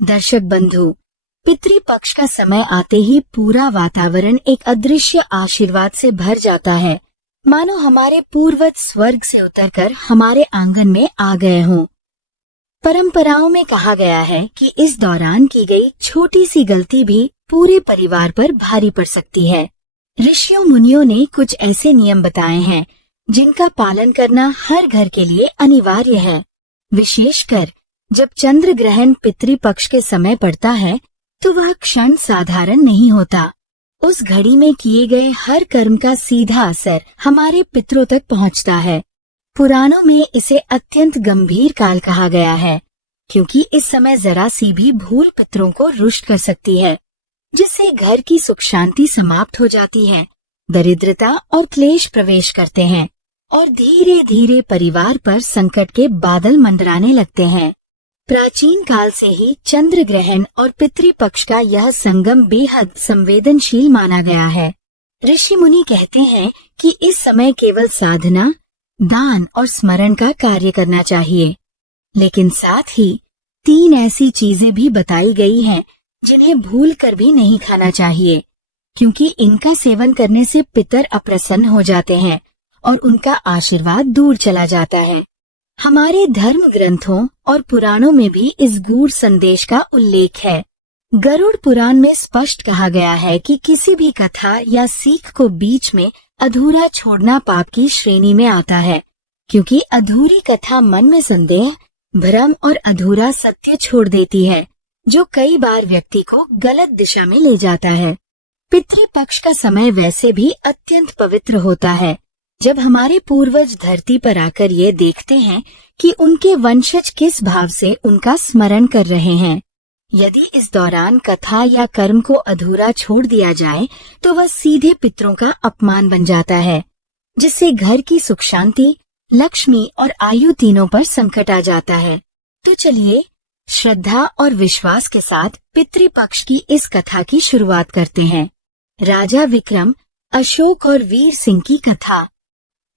दर्शक बंधु, पितृपक्ष का समय आते ही पूरा वातावरण एक अदृश्य आशीर्वाद से भर जाता है, मानो हमारे पूर्वज स्वर्ग से उतरकर हमारे आंगन में आ गए हों। परंपराओं में कहा गया है कि इस दौरान की गई छोटी सी गलती भी पूरे परिवार पर भारी पड़ सकती है। ऋषियों मुनियों ने कुछ ऐसे नियम बताए हैं जिनका पालन करना हर घर के लिए अनिवार्य है। विशेषकर जब चंद्र ग्रहण पितृपक्ष के समय पड़ता है तो वह क्षण साधारण नहीं होता। उस घड़ी में किए गए हर कर्म का सीधा असर हमारे पितरों तक पहुंचता है। पुराणों में इसे अत्यंत गंभीर काल कहा गया है, क्योंकि इस समय जरा सी भी भूल पितरों को रुष्ट कर सकती है, जिससे घर की सुख शांति समाप्त हो जाती है, दरिद्रता और क्लेश प्रवेश करते हैं और धीरे धीरे परिवार पर संकट के बादल मंडराने लगते हैं। प्राचीन काल से ही चंद्र ग्रहण और पितृपक्ष का यह संगम बेहद संवेदनशील माना गया है। ऋषि मुनि कहते हैं कि इस समय केवल साधना, दान और स्मरण का कार्य करना चाहिए, लेकिन साथ ही 3 ऐसी चीजें भी बताई गई हैं जिन्हें भूल कर भी नहीं खाना चाहिए, क्योंकि इनका सेवन करने से पितर अप्रसन्न हो जाते हैं और उनका आशीर्वाद दूर चला जाता है। हमारे धर्म ग्रंथों और पुराणों में भी इस गूढ़ संदेश का उल्लेख है। गरुड़ पुराण में स्पष्ट कहा गया है कि किसी भी कथा या सीख को बीच में अधूरा छोड़ना पाप की श्रेणी में आता है, क्योंकि अधूरी कथा मन में संदेह, भ्रम और अधूरा सत्य छोड़ देती है, जो कई बार व्यक्ति को गलत दिशा में ले जाता है। पितृपक्ष का समय वैसे भी अत्यंत पवित्र होता है, जब हमारे पूर्वज धरती पर आकर ये देखते हैं कि उनके वंशज किस भाव से उनका स्मरण कर रहे हैं। यदि इस दौरान कथा या कर्म को अधूरा छोड़ दिया जाए तो वह सीधे पितरों का अपमान बन जाता है, जिससे घर की सुख शांति, लक्ष्मी और आयु तीनों पर संकट आ जाता है। तो चलिए श्रद्धा और विश्वास के साथ पितृपक्ष की इस कथा की शुरुआत करते हैं। राजा विक्रम, अशोक और वीर सिंह की कथा।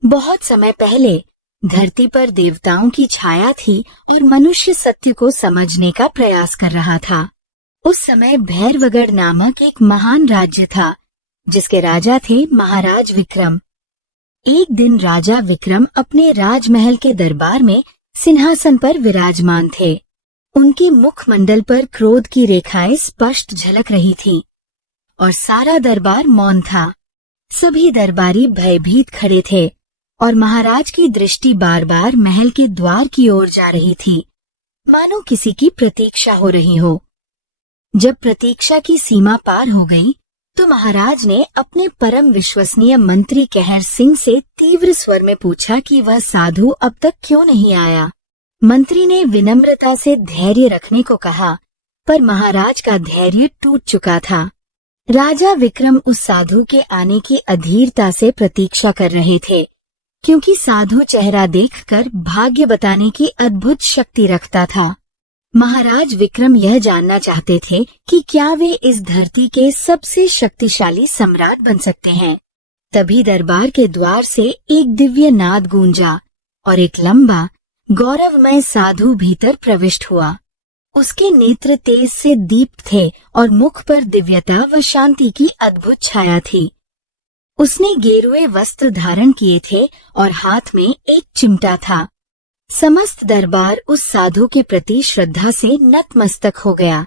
बहुत समय पहले धरती पर देवताओं की छाया थी और मनुष्य सत्य को समझने का प्रयास कर रहा था। उस समय भैरवगढ़ नामक एक महान राज्य था, जिसके राजा थे महाराज विक्रम। एक दिन राजा विक्रम अपने राजमहल के दरबार में सिंहासन पर विराजमान थे। उनके मुखमंडल पर क्रोध की रेखाएं स्पष्ट झलक रही थीं और सारा दरबार मौन था। सभी दरबारी भयभीत खड़े थे और महाराज की दृष्टि बार बार महल के द्वार की ओर जा रही थी, मानो किसी की प्रतीक्षा हो रही हो। जब प्रतीक्षा की सीमा पार हो गई, तो महाराज ने अपने परम विश्वसनीय मंत्री कहर सिंह से तीव्र स्वर में पूछा कि वह साधु अब तक क्यों नहीं आया। मंत्री ने विनम्रता से धैर्य रखने को कहा, पर महाराज का धैर्य टूट चुका था। राजा विक्रम उस साधु के आने की अधीरता से प्रतीक्षा कर रहे थे, क्योंकि साधु चेहरा देखकर भाग्य बताने की अद्भुत शक्ति रखता था। महाराज विक्रम यह जानना चाहते थे कि क्या वे इस धरती के सबसे शक्तिशाली सम्राट बन सकते हैं। तभी दरबार के द्वार से एक दिव्य नाद गूंजा और एक लंबा गौरवमय साधु भीतर प्रविष्ट हुआ। उसके नेत्र तेज से दीप्त थे और मुख पर दिव्यता व शांति की अद्भुत छाया थी। उसने गेरुए वस्त्र धारण किए थे और हाथ में एक चिमटा था। समस्त दरबार उस साधु के प्रति श्रद्धा से नतमस्तक हो गया।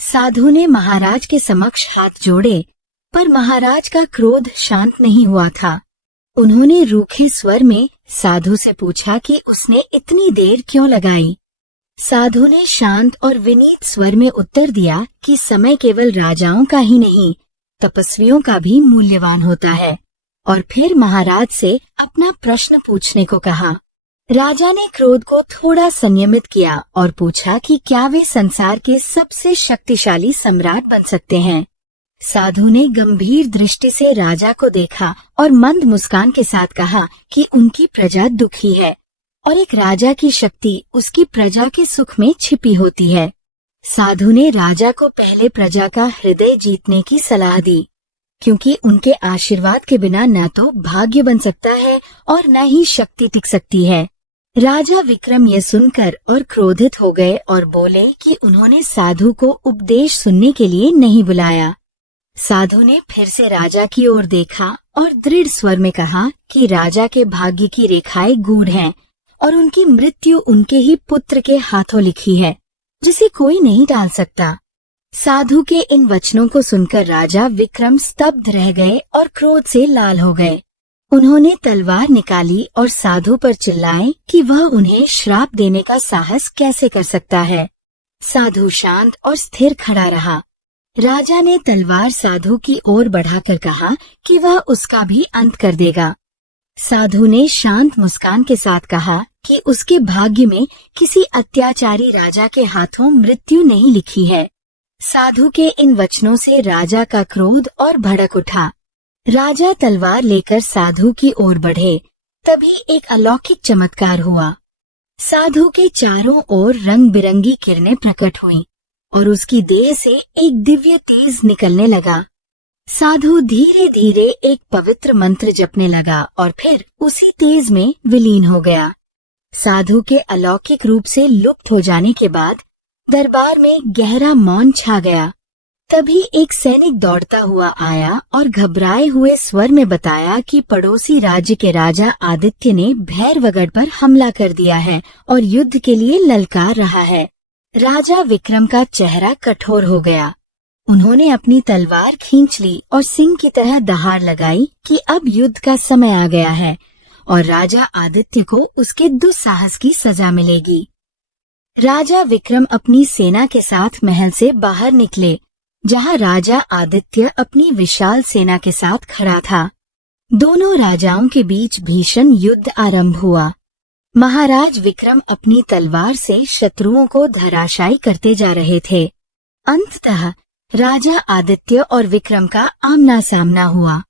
साधु ने महाराज के समक्ष हाथ जोड़े, पर महाराज का क्रोध शांत नहीं हुआ था। उन्होंने रूखे स्वर में साधु से पूछा कि उसने इतनी देर क्यों लगाई। साधु ने शांत और विनीत स्वर में उत्तर दिया कि समय केवल राजाओं का ही नहीं, तपस्वियों का भी मूल्यवान होता है, और फिर महाराज से अपना प्रश्न पूछने को कहा। राजा ने क्रोध को थोड़ा संयमित किया और पूछा कि क्या वे संसार के सबसे शक्तिशाली सम्राट बन सकते हैं। साधु ने गंभीर दृष्टि से राजा को देखा और मंद मुस्कान के साथ कहा कि उनकी प्रजा दुखी है और एक राजा की शक्ति उसकी प्रजा के सुख में छिपी होती है। साधु ने राजा को पहले प्रजा का हृदय जीतने की सलाह दी, क्योंकि उनके आशीर्वाद के बिना न तो भाग्य बन सकता है और न ही शक्ति टिक सकती है। राजा विक्रम ये सुनकर और क्रोधित हो गए और बोले कि उन्होंने साधु को उपदेश सुनने के लिए नहीं बुलाया। साधु ने फिर से राजा की ओर देखा और दृढ़ स्वर में कहा कि राजा के भाग्य की रेखाएं गूढ़ हैं और उनकी मृत्यु उनके ही पुत्र के हाथों लिखी है, जिसे कोई नहीं टाल सकता। साधु के इन वचनों को सुनकर राजा विक्रम स्तब्ध रह गए और क्रोध से लाल हो गए। उन्होंने तलवार निकाली और साधु पर चिल्लाए कि वह उन्हें श्राप देने का साहस कैसे कर सकता है। साधु शांत और स्थिर खड़ा रहा। राजा ने तलवार साधु की ओर बढ़ाकर कहा कि वह उसका भी अंत कर देगा। साधु ने शांत मुस्कान के साथ कहा कि उसके भाग्य में किसी अत्याचारी राजा के हाथों मृत्यु नहीं लिखी है। साधु के इन वचनों से राजा का क्रोध और भड़क उठा। राजा तलवार लेकर साधु की ओर बढ़े, तभी एक अलौकिक चमत्कार हुआ। साधु के चारों ओर रंग बिरंगी किरणें प्रकट हुईं और उसकी देह से एक दिव्य तेज निकलने लगा। साधु धीरे धीरे एक पवित्र मंत्र जपने लगा और फिर उसी तेज में विलीन हो गया। साधु के अलौकिक रूप से लुप्त हो जाने के बाद दरबार में गहरा मौन छा गया। तभी एक सैनिक दौड़ता हुआ आया और घबराए हुए स्वर में बताया कि पड़ोसी राज्य के राजा आदित्य ने भैरवगढ़ पर हमला कर दिया है और युद्ध के लिए ललकार रहा है। राजा विक्रम का चेहरा कठोर हो गया। उन्होंने अपनी तलवार खींच ली और सिंह की तरह दहाड़ लगाई कि अब युद्ध का समय आ गया है और राजा आदित्य को उसके दुस्साहस की सजा मिलेगी। राजा विक्रम अपनी सेना के साथ महल से बाहर निकले, जहां राजा आदित्य अपनी विशाल सेना के साथ खड़ा था। दोनों राजाओं के बीच भीषण युद्ध आरंभ हुआ। महाराज विक्रम अपनी तलवार से शत्रुओं को धराशायी करते जा रहे थे। अंततः राजा आदित्य और विक्रम का आमना सामना हुआ।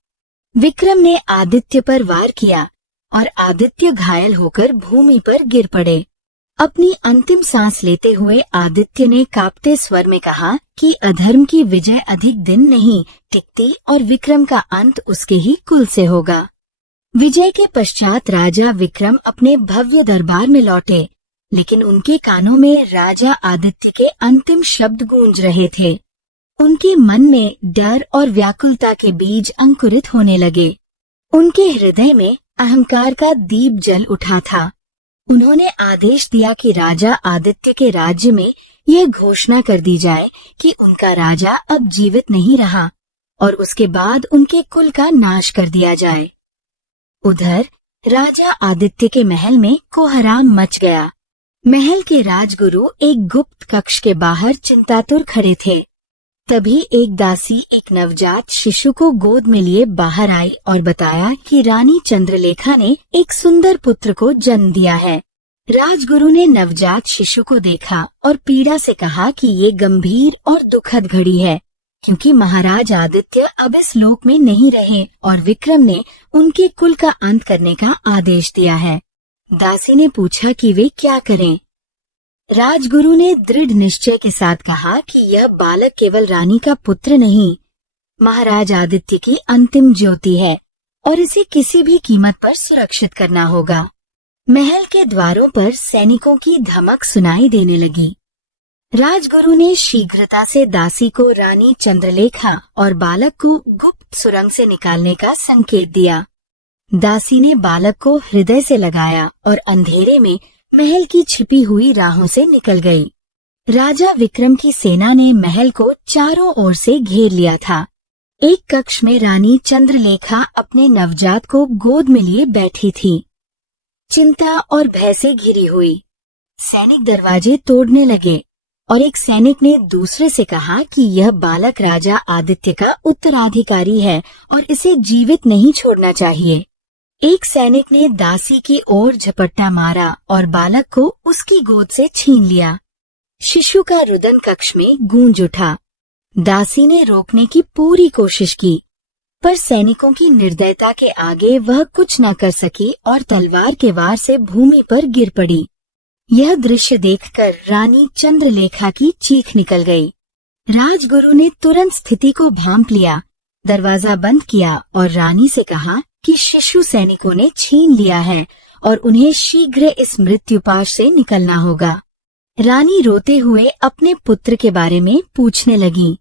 विक्रम ने आदित्य पर वार किया और आदित्य घायल होकर भूमि पर गिर पड़े। अपनी अंतिम सांस लेते हुए आदित्य ने कांपते स्वर में कहा कि अधर्म की विजय अधिक दिन नहीं टिकती और विक्रम का अंत उसके ही कुल से होगा। विजय के पश्चात राजा विक्रम अपने भव्य दरबार में लौटे, लेकिन उनके कानों में राजा आदित्य के अंतिम शब्द गूंज रहे थे। उनके मन में डर और व्याकुलता के बीज अंकुरित होने लगे। उनके हृदय में अहंकार का दीप जल उठा था। उन्होंने आदेश दिया कि राजा आदित्य के राज्य में यह घोषणा कर दी जाए कि उनका राजा अब जीवित नहीं रहा और उसके बाद उनके कुल का नाश कर दिया जाए। उधर राजा आदित्य के महल में कोहराम मच गया। महल के राजगुरु एक गुप्त कक्ष के बाहर चिंतातुर खड़े थे। तभी एक दासी एक नवजात शिशु को गोद में लिए बाहर आई और बताया कि रानी चंद्रलेखा ने एक सुंदर पुत्र को जन्म दिया है। राजगुरु ने नवजात शिशु को देखा और पीड़ा से कहा कि ये गंभीर और दुखद घड़ी है, क्योंकि महाराज आदित्य अब इस लोक में नहीं रहे और विक्रम ने उनके कुल का अंत करने का आदेश दिया है। दासी ने पूछा कि वे क्या करें। राजगुरु ने दृढ़ निश्चय के साथ कहा कि यह बालक केवल रानी का पुत्र नहीं, महाराज आदित्य की अंतिम ज्योति है और इसे किसी भी कीमत पर सुरक्षित करना होगा। महल के द्वारों पर सैनिकों की धमक सुनाई देने लगी। राजगुरु ने शीघ्रता से दासी को रानी चंद्रलेखा और बालक को गुप्त सुरंग से निकालने का संकेत दिया। दासी ने बालक को हृदय से लगाया और अंधेरे में महल की छिपी हुई राहों से निकल गई। राजा विक्रम की सेना ने महल को चारों ओर से घेर लिया था। एक कक्ष में रानी चंद्रलेखा अपने नवजात को गोद में लिए बैठी थी, चिंता और भय से घिरी हुई। सैनिक दरवाजे तोड़ने लगे और एक सैनिक ने दूसरे से कहा कि यह बालक राजा आदित्य का उत्तराधिकारी है और इसे जीवित नहीं छोड़ना चाहिए। एक सैनिक ने दासी की ओर झपट्टा मारा और बालक को उसकी गोद से छीन लिया। शिशु का रुदन कक्ष में गूंज उठा। दासी ने रोकने की पूरी कोशिश की, पर सैनिकों की निर्दयता के आगे वह कुछ न कर सकी और तलवार के वार से भूमि पर गिर पड़ी। यह दृश्य देखकर रानी चंद्रलेखा की चीख निकल गई। राजगुरु ने तुरंत स्थिति को भांप लिया, दरवाजा बंद किया और रानी से कहा कि शिशु सैनिकों ने छीन लिया है और उन्हें शीघ्र इस मृत्युपाश से निकलना होगा। रानी रोते हुए अपने पुत्र के बारे में पूछने लगी।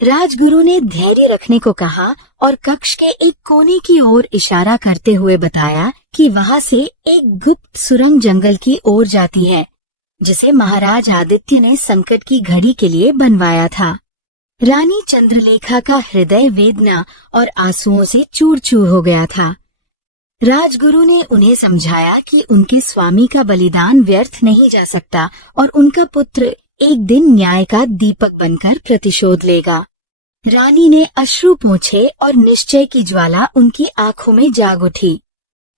राजगुरु ने धैर्य रखने को कहा और कक्ष के एक कोने की ओर इशारा करते हुए बताया कि वहां से एक गुप्त सुरंग जंगल की ओर जाती है, जिसे महाराज आदित्य ने संकट की घड़ी के लिए बनवाया था। रानी चंद्रलेखा का हृदय वेदना और आंसुओं से चूर चूर हो गया था। राजगुरु ने उन्हें समझाया कि उनके स्वामी का बलिदान व्यर्थ नहीं जा सकता और उनका पुत्र एक दिन न्याय का दीपक बनकर प्रतिशोध लेगा। रानी ने अश्रु पोंछे और निश्चय की ज्वाला उनकी आंखों में जाग उठी।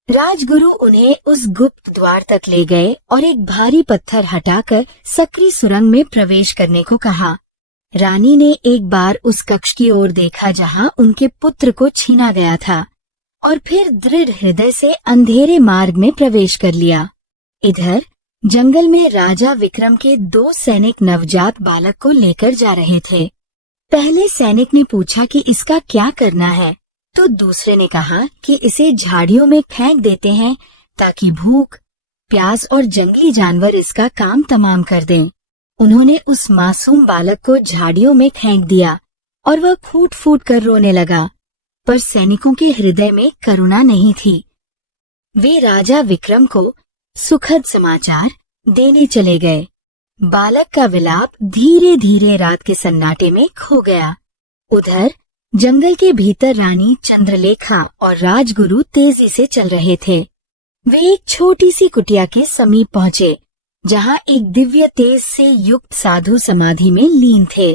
राजगुरु उन्हें उस गुप्त द्वार तक ले गए और एक भारी पत्थर हटाकर सकरी सुरंग में प्रवेश करने को कहा। रानी ने एक बार उस कक्ष की ओर देखा जहां उनके पुत्र को छीना गया था और फिर दृढ़ हृदय से अंधेरे मार्ग में प्रवेश कर लिया। इधर जंगल में राजा विक्रम के 2 सैनिक नवजात बालक को लेकर जा रहे थे। पहले सैनिक ने पूछा कि इसका क्या करना है, तो दूसरे ने कहा कि इसे झाड़ियों में फेंक देते हैं ताकि भूख, प्यास और जंगली जानवर इसका काम तमाम कर दें। उन्होंने उस मासूम बालक को झाड़ियों में फेंक दिया और वह फूट फूट कर रोने लगा, पर सैनिकों के हृदय में करुणा नहीं थी। वे राजा विक्रम को सुखद समाचार देने चले गए। बालक का विलाप धीरे धीरे रात के सन्नाटे में खो गया। उधर जंगल के भीतर रानी चंद्रलेखा और राजगुरु तेजी से चल रहे थे। वे एक छोटी सी कुटिया के समीप पहुंचे, जहां एक दिव्य तेज से युक्त साधु समाधि में लीन थे।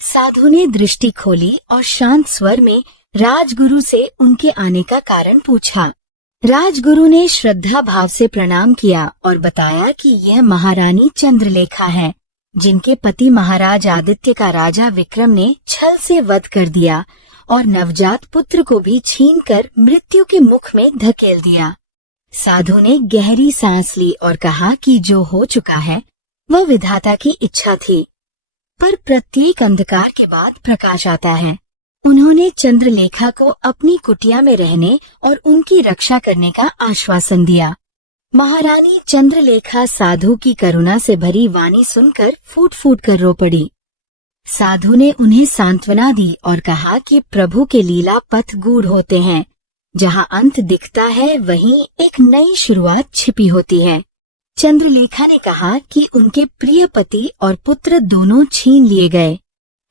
साधु ने दृष्टि खोली और शांत स्वर में राजगुरु से उनके आने का कारण पूछा। राजगुरु ने श्रद्धा भाव से प्रणाम किया और बताया कि यह महारानी चंद्रलेखा है, जिनके पति महाराज आदित्य का राजा विक्रम ने छल से वध कर दिया और नवजात पुत्र को भी छीनकर मृत्यु के मुख में धकेल दिया। साधु ने गहरी सांस ली और कहा कि जो हो चुका है वह विधाता की इच्छा थी, पर प्रत्येक अंधकार के बाद प्रकाश आता है। उन्होंने चंद्रलेखा को अपनी कुटिया में रहने और उनकी रक्षा करने का आश्वासन दिया। महारानी चंद्रलेखा साधु की करुणा से भरी वाणी सुनकर फूट फूट कर रो पड़ी। साधु ने उन्हें सांत्वना दी और कहा कि प्रभु के लीला पथ गूढ़ होते हैं। जहां अंत दिखता है वहीं एक नई शुरुआत छिपी होती है। चंद्रलेखा ने कहा कि उनके प्रिय पति और पुत्र दोनों छीन लिए गए।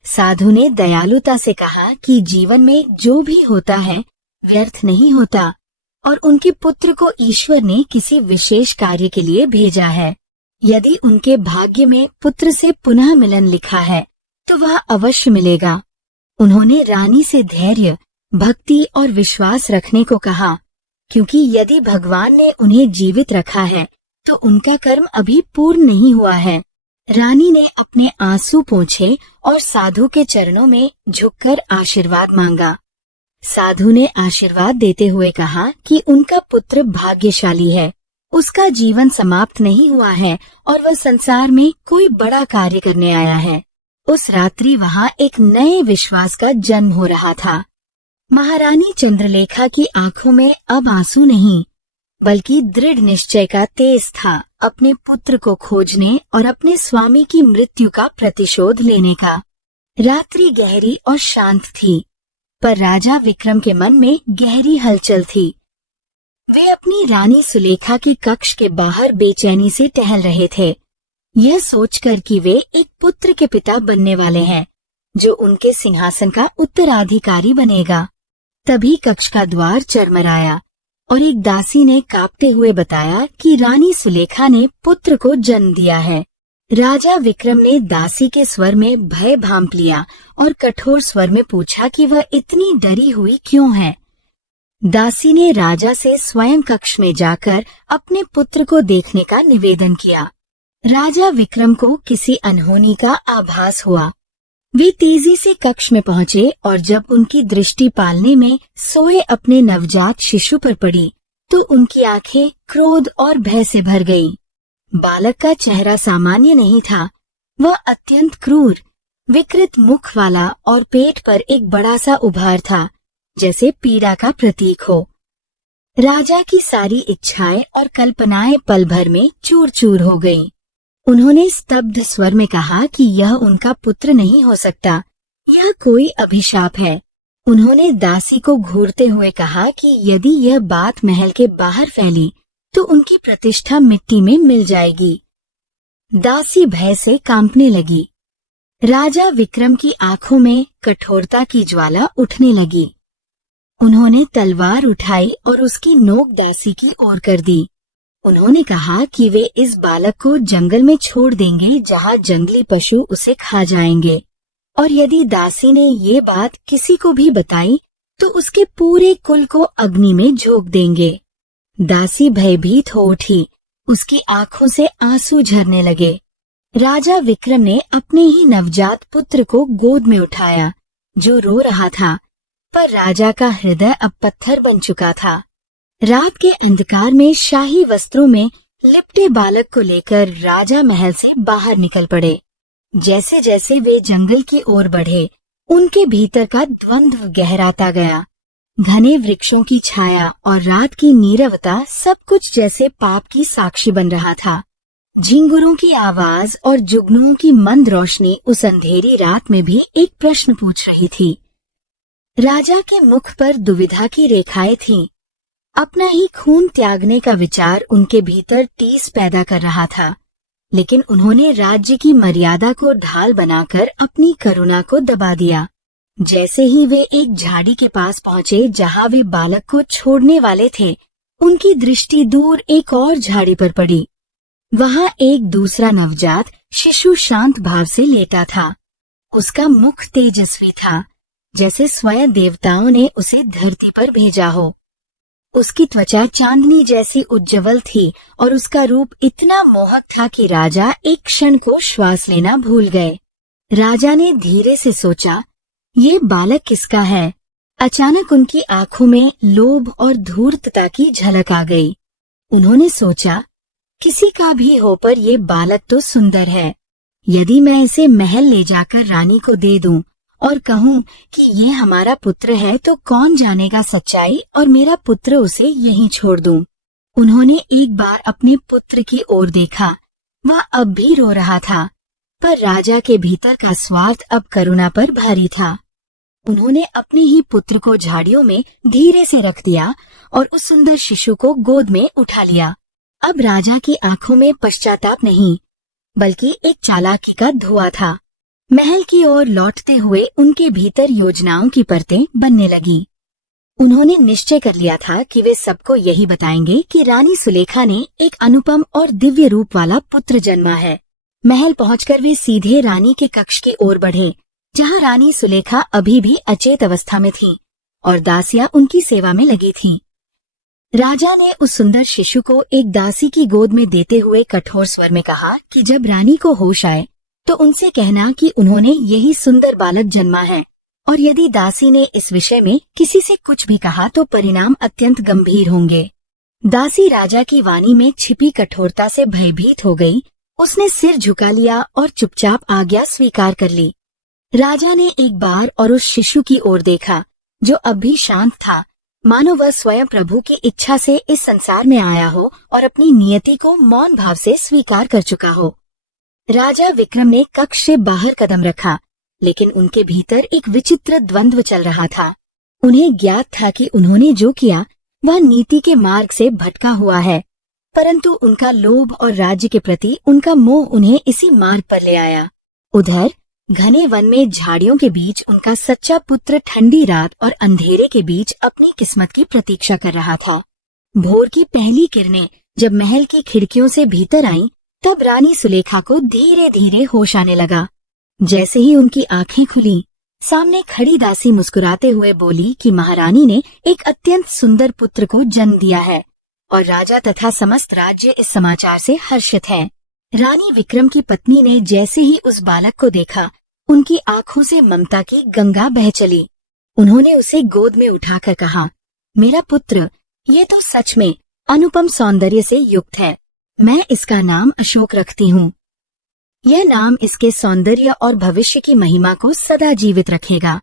साधु ने दयालुता से कहा कि जीवन में जो भी होता है व्यर्थ नहीं होता और उनके पुत्र को ईश्वर ने किसी विशेष कार्य के लिए भेजा है। यदि उनके भाग्य में पुत्र से पुनः मिलन लिखा है तो वह अवश्य मिलेगा। उन्होंने रानी से धैर्य, भक्ति और विश्वास रखने को कहा, क्योंकि यदि भगवान ने उन्हें जीवित रखा है तो उनका कर्म अभी पूर्ण नहीं हुआ है। रानी ने अपने आंसू पोंछे और साधु के चरणों में झुककर आशीर्वाद मांगा। साधु ने आशीर्वाद देते हुए कहा कि उनका पुत्र भाग्यशाली है, उसका जीवन समाप्त नहीं हुआ है और वह संसार में कोई बड़ा कार्य करने आया है। उस रात्रि वहां एक नए विश्वास का जन्म हो रहा था। महारानी चंद्रलेखा की आंखों में अब आंसू नहीं, बल्कि दृढ़ निश्चय का तेज था अपने पुत्र को खोजने और अपने स्वामी की मृत्यु का प्रतिशोध लेने का। रात्रि गहरी और शांत थी, पर राजा विक्रम के मन में गहरी हलचल थी। वे अपनी रानी सुलेखा के कक्ष के बाहर बेचैनी से टहल रहे थे, यह सोचकर कि वे एक पुत्र के पिता बनने वाले हैं, जो उनके सिंहासन का उत्तराधिकारी बनेगा। तभी कक्ष का द्वार चरमराया और एक दासी ने कांपते हुए बताया कि रानी सुलेखा ने पुत्र को जन्म दिया है। राजा विक्रम ने दासी के स्वर में भय भांप लिया और कठोर स्वर में पूछा कि वह इतनी डरी हुई क्यों है। दासी ने राजा से स्वयं कक्ष में जाकर अपने पुत्र को देखने का निवेदन किया। राजा विक्रम को किसी अनहोनी का आभास हुआ। वे तेजी से कक्ष में पहुंचे और जब उनकी दृष्टि पालने में सोए अपने नवजात शिशु पर पड़ी तो उनकी आंखें क्रोध और भय से भर गईं। बालक का चेहरा सामान्य नहीं था, वह अत्यंत क्रूर, विकृत मुख वाला और पेट पर एक बड़ा सा उभार था, जैसे पीड़ा का प्रतीक हो। राजा की सारी इच्छाएं और कल्पनाएं पल भर में चूर चूर हो गईं। उन्होंने स्तब्ध स्वर में कहा कि यह उनका पुत्र नहीं हो सकता, यह कोई अभिशाप है। उन्होंने दासी को घूरते हुए कहा कि यदि यह बात महल के बाहर फैली तो उनकी प्रतिष्ठा मिट्टी में मिल जाएगी। दासी भय से कांपने लगी। राजा विक्रम की आंखों में कठोरता की ज्वाला उठने लगी। उन्होंने तलवार उठाई और उसकी नोक दासी की ओर कर दी। उन्होंने कहा कि वे इस बालक को जंगल में छोड़ देंगे जहां जंगली पशु उसे खा जाएंगे, और यदि दासी ने ये बात किसी को भी बताई तो उसके पूरे कुल को अग्नि में झोंक देंगे। दासी भयभीत हो उठी, उसकी आंखों से आंसू झरने लगे। राजा विक्रम ने अपने ही नवजात पुत्र को गोद में उठाया, जो रो रहा था, पर राजा का हृदय अब पत्थर बन चुका था। रात के अंधकार में शाही वस्त्रों में लिपटे बालक को लेकर राजा महल से बाहर निकल पड़े। जैसे जैसे वे जंगल की ओर बढ़े, उनके भीतर का द्वंद्व गहराता गया। घने वृक्षों की छाया और रात की नीरवता सब कुछ जैसे पाप की साक्षी बन रहा था। झिंगुरों की आवाज और जुगनुओं की मंद रोशनी उस अंधेरी रात में भी एक प्रश्न पूछ रही थी। राजा के मुख पर दुविधा की रेखाएं थीं। अपना ही खून त्यागने का विचार उनके भीतर टीस पैदा कर रहा था, लेकिन उन्होंने राज्य की मर्यादा को ढाल बनाकर अपनी करुणा को दबा दिया। जैसे ही वे एक झाड़ी के पास पहुंचे जहां वे बालक को छोड़ने वाले थे, उनकी दृष्टि दूर एक और झाड़ी पर पड़ी। वहां एक दूसरा नवजात शिशु शांत भाव से लेटा था। उसका मुख तेजस्वी था, जैसे स्वयं देवताओं ने उसे धरती पर भेजा हो। उसकी त्वचा चांदनी जैसी उज्ज्वल थी और उसका रूप इतना मोहक था कि राजा एक क्षण को श्वास लेना भूल गए। राजा ने धीरे से सोचा, ये बालक किसका है? अचानक उनकी आंखों में लोभ और धूर्तता की झलक आ गई। उन्होंने सोचा, किसी का भी हो पर ये बालक तो सुंदर है। यदि मैं इसे महल ले जाकर रानी को दे दूं और कहूं कि ये हमारा पुत्र है, तो कौन जानेगा सच्चाई और मेरा पुत्र उसे यहीं छोड़ दूं। उन्होंने एक बार अपने पुत्र की ओर देखा। वह अब भी रो रहा था, पर राजा के भीतर का स्वार्थ अब करुणा पर भारी था। उन्होंने अपने ही पुत्र को झाड़ियों में धीरे से रख दिया और उस सुंदर शिशु को गोद में उठा लिया। अब राजा की आंखों में पश्चाताप नहीं, बल्कि एक चालाकी का धुआं था। महल की ओर लौटते हुए उनके भीतर योजनाओं की परतें बनने लगी। उन्होंने निश्चय कर लिया था कि वे सबको यही बताएंगे कि रानी सुलेखा ने एक अनुपम और दिव्य रूप वाला पुत्र जन्मा है। महल पहुंचकर वे सीधे रानी के कक्ष की ओर बढ़े, जहां रानी सुलेखा अभी भी अचेत अवस्था में थी और दासियां उनकी सेवा में लगी थीं। राजा ने उस सुंदर शिशु को एक दासी की गोद में देते हुए कठोर स्वर में कहा कि जब रानी को होश आए तो उनसे कहना कि उन्होंने यही सुंदर बालक जन्मा है, और यदि दासी ने इस विषय में किसी से कुछ भी कहा तो परिणाम अत्यंत गंभीर होंगे। दासी राजा की वाणी में छिपी कठोरता से भयभीत हो गई। उसने सिर झुका लिया और चुपचाप आज्ञा स्वीकार कर ली। राजा ने एक बार और उस शिशु की ओर देखा, जो अब भी शांत था, मानो वह स्वयं प्रभु की इच्छा से इस संसार में आया हो और अपनी नियति को मौन भाव से स्वीकार कर चुका हो। राजा विक्रम ने कक्ष से बाहर कदम रखा, लेकिन उनके भीतर एक विचित्र द्वंद्व चल रहा था। उन्हें ज्ञात था कि उन्होंने जो किया वह नीति के मार्ग से भटका हुआ है, परंतु उनका लोभ और राज्य के प्रति उनका मोह उन्हें इसी मार्ग पर ले आया। उधर घने वन में झाड़ियों के बीच उनका सच्चा पुत्र ठंडी रात और अंधेरे के बीच अपनी किस्मत की प्रतीक्षा कर रहा था। भोर की पहली किरणें जब महल की खिड़कियों से भीतर आईं, तब रानी सुलेखा को धीरे धीरे होश आने लगा। जैसे ही उनकी आंखें खुली, सामने खड़ी दासी मुस्कुराते हुए बोली कि महारानी ने एक अत्यंत सुंदर पुत्र को जन्म दिया है और राजा तथा समस्त राज्य इस समाचार से हर्षित है। रानी विक्रम की पत्नी ने जैसे ही उस बालक को देखा, उनकी आंखों से ममता की गंगा बह चली। उन्होंने उसे गोद में उठाकर कहा, मेरा पुत्र, ये तो सच में अनुपम सौंदर्य से युक्त है। मैं इसका नाम अशोक रखती हूँ। यह नाम इसके सौंदर्य और भविष्य की महिमा को सदा जीवित रखेगा।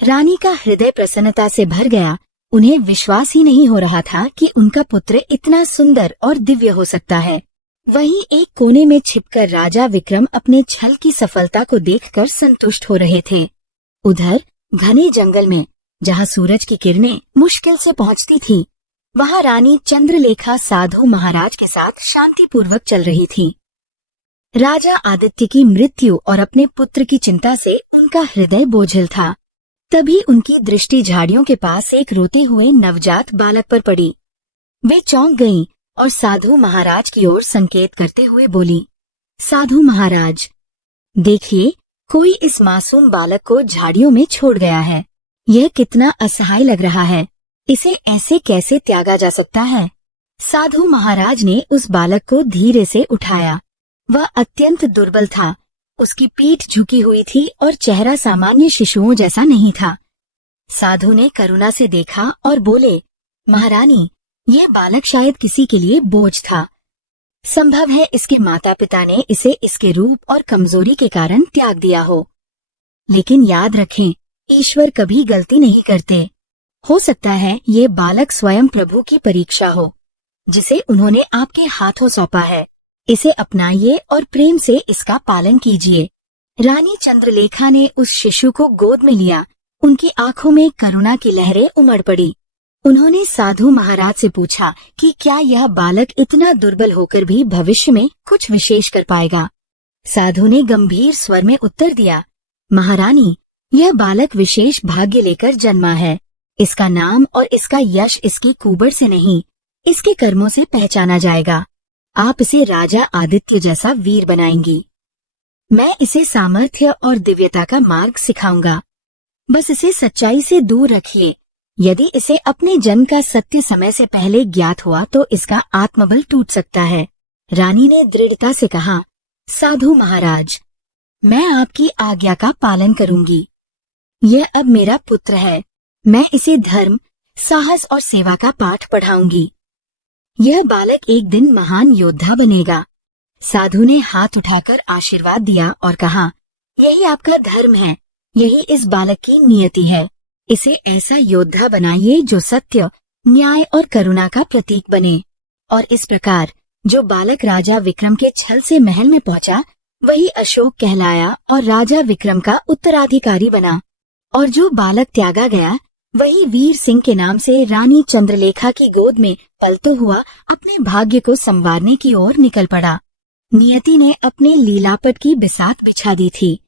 रानी का हृदय प्रसन्नता से भर गया। उन्हें विश्वास ही नहीं हो रहा था कि उनका पुत्र इतना सुंदर और दिव्य हो सकता है। वहीं एक कोने में छिपकर राजा विक्रम अपने छल की सफलता को देखकर संतुष्ट हो रहे थे। उधर घने जंगल में, जहाँ सूरज की किरणें मुश्किल से पहुँचती थी, वहाँ रानी चंद्रलेखा साधु महाराज के साथ शांतिपूर्वक चल रही थी। राजा आदित्य की मृत्यु और अपने पुत्र की चिंता से उनका हृदय बोझिल था। तभी उनकी दृष्टि झाड़ियों के पास एक रोते हुए नवजात बालक पर पड़ी। वे चौंक गईं और साधु महाराज की ओर संकेत करते हुए बोली, साधु महाराज, देखिए, कोई इस मासूम बालक को झाड़ियों में छोड़ गया है। यह कितना असहाय लग रहा है। इसे ऐसे कैसे त्यागा जा सकता है? साधु महाराज ने उस बालक को धीरे से उठाया। वह अत्यंत दुर्बल था। उसकी पीठ झुकी हुई थी और चेहरा सामान्य शिशुओं जैसा नहीं था। साधु ने करुणा से देखा और बोले, महारानी, यह बालक शायद किसी के लिए बोझ था। संभव है इसके माता पिता ने इसे इसके रूप और कमजोरी के कारण त्याग दिया हो। लेकिन याद रखें, ईश्वर कभी गलती नहीं करते। हो सकता है ये बालक स्वयं प्रभु की परीक्षा हो, जिसे उन्होंने आपके हाथों सौंपा है। इसे अपनाइए और प्रेम से इसका पालन कीजिए। रानी चंद्रलेखा ने उस शिशु को गोद में लिया। उनकी आंखों में करुणा की लहरें उमड़ पड़ी। उन्होंने साधु महाराज से पूछा कि क्या यह बालक इतना दुर्बल होकर भी भविष्य में कुछ विशेष कर पाएगा। साधु ने गंभीर स्वर में उत्तर दिया, महारानी, यह बालक विशेष भाग्य लेकर जन्मा है। इसका नाम और इसका यश इसकी कुबड़ से नहीं, इसके कर्मों से पहचाना जाएगा। आप इसे राजा आदित्य जैसा वीर बनाएंगी। मैं इसे सामर्थ्य और दिव्यता का मार्ग सिखाऊंगा। बस इसे सच्चाई से दूर रखिए। यदि इसे अपने जन्म का सत्य समय से पहले ज्ञात हुआ तो इसका आत्मबल टूट सकता है। रानी ने दृढ़ता से कहा, साधु महाराज, मैं आपकी आज्ञा का पालन करूंगी। यह अब मेरा पुत्र है। मैं इसे धर्म, साहस और सेवा का पाठ पढ़ाऊंगी। यह बालक एक दिन महान योद्धा बनेगा। साधु ने हाथ उठाकर आशीर्वाद दिया और कहा, यही आपका धर्म है, यही इस बालक की नियति है। इसे ऐसा योद्धा बनाइए जो सत्य, न्याय और करुणा का प्रतीक बने। और इस प्रकार जो बालक राजा विक्रम के छल से महल में पहुंचा, वही अशोक कहलाया और राजा विक्रम का उत्तराधिकारी बना। और जो बालक त्यागा गया, वही वीर सिंह के नाम से रानी चंद्रलेखा की गोद में पलता हुआ अपने भाग्य को संवारने की ओर निकल पड़ा। नियति ने अपने लीलापट की बिसात बिछा दी थी।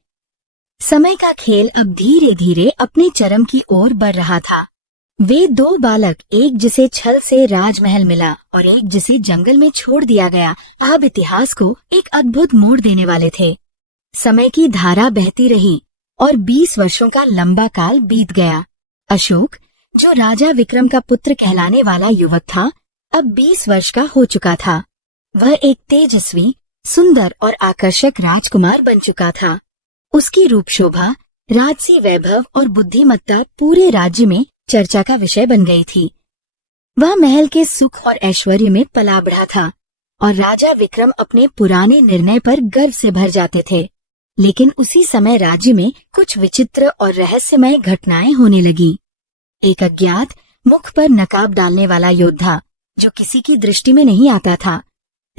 समय का खेल अब धीरे धीरे अपने चरम की ओर बढ़ रहा था। वे दो बालक, एक जिसे छल से राजमहल मिला और एक जिसे जंगल में छोड़ दिया गया, अब इतिहास को एक अद्भुत मोड़ देने वाले थे। समय की धारा बहती रही और 20 वर्षों का लंबा काल बीत गया। अशोक, जो राजा विक्रम का पुत्र कहलाने वाला युवक था, अब 20 वर्ष का हो चुका था। वह एक तेजस्वी, सुंदर और आकर्षक राजकुमार बन चुका था। उसकी रूप शोभा, राजसी वैभव और बुद्धिमत्ता पूरे राज्य में चर्चा का विषय बन गई थी। वह महल के सुख और ऐश्वर्य में पला बढ़ा था और राजा विक्रम अपने पुराने निर्णय पर गर्व से भर जाते थे। लेकिन उसी समय राज्य में कुछ विचित्र और रहस्यमय घटनाएं होने लगी। एक अज्ञात, मुख पर नकाब डालने वाला योद्धा, जो किसी की दृष्टि में नहीं आता था,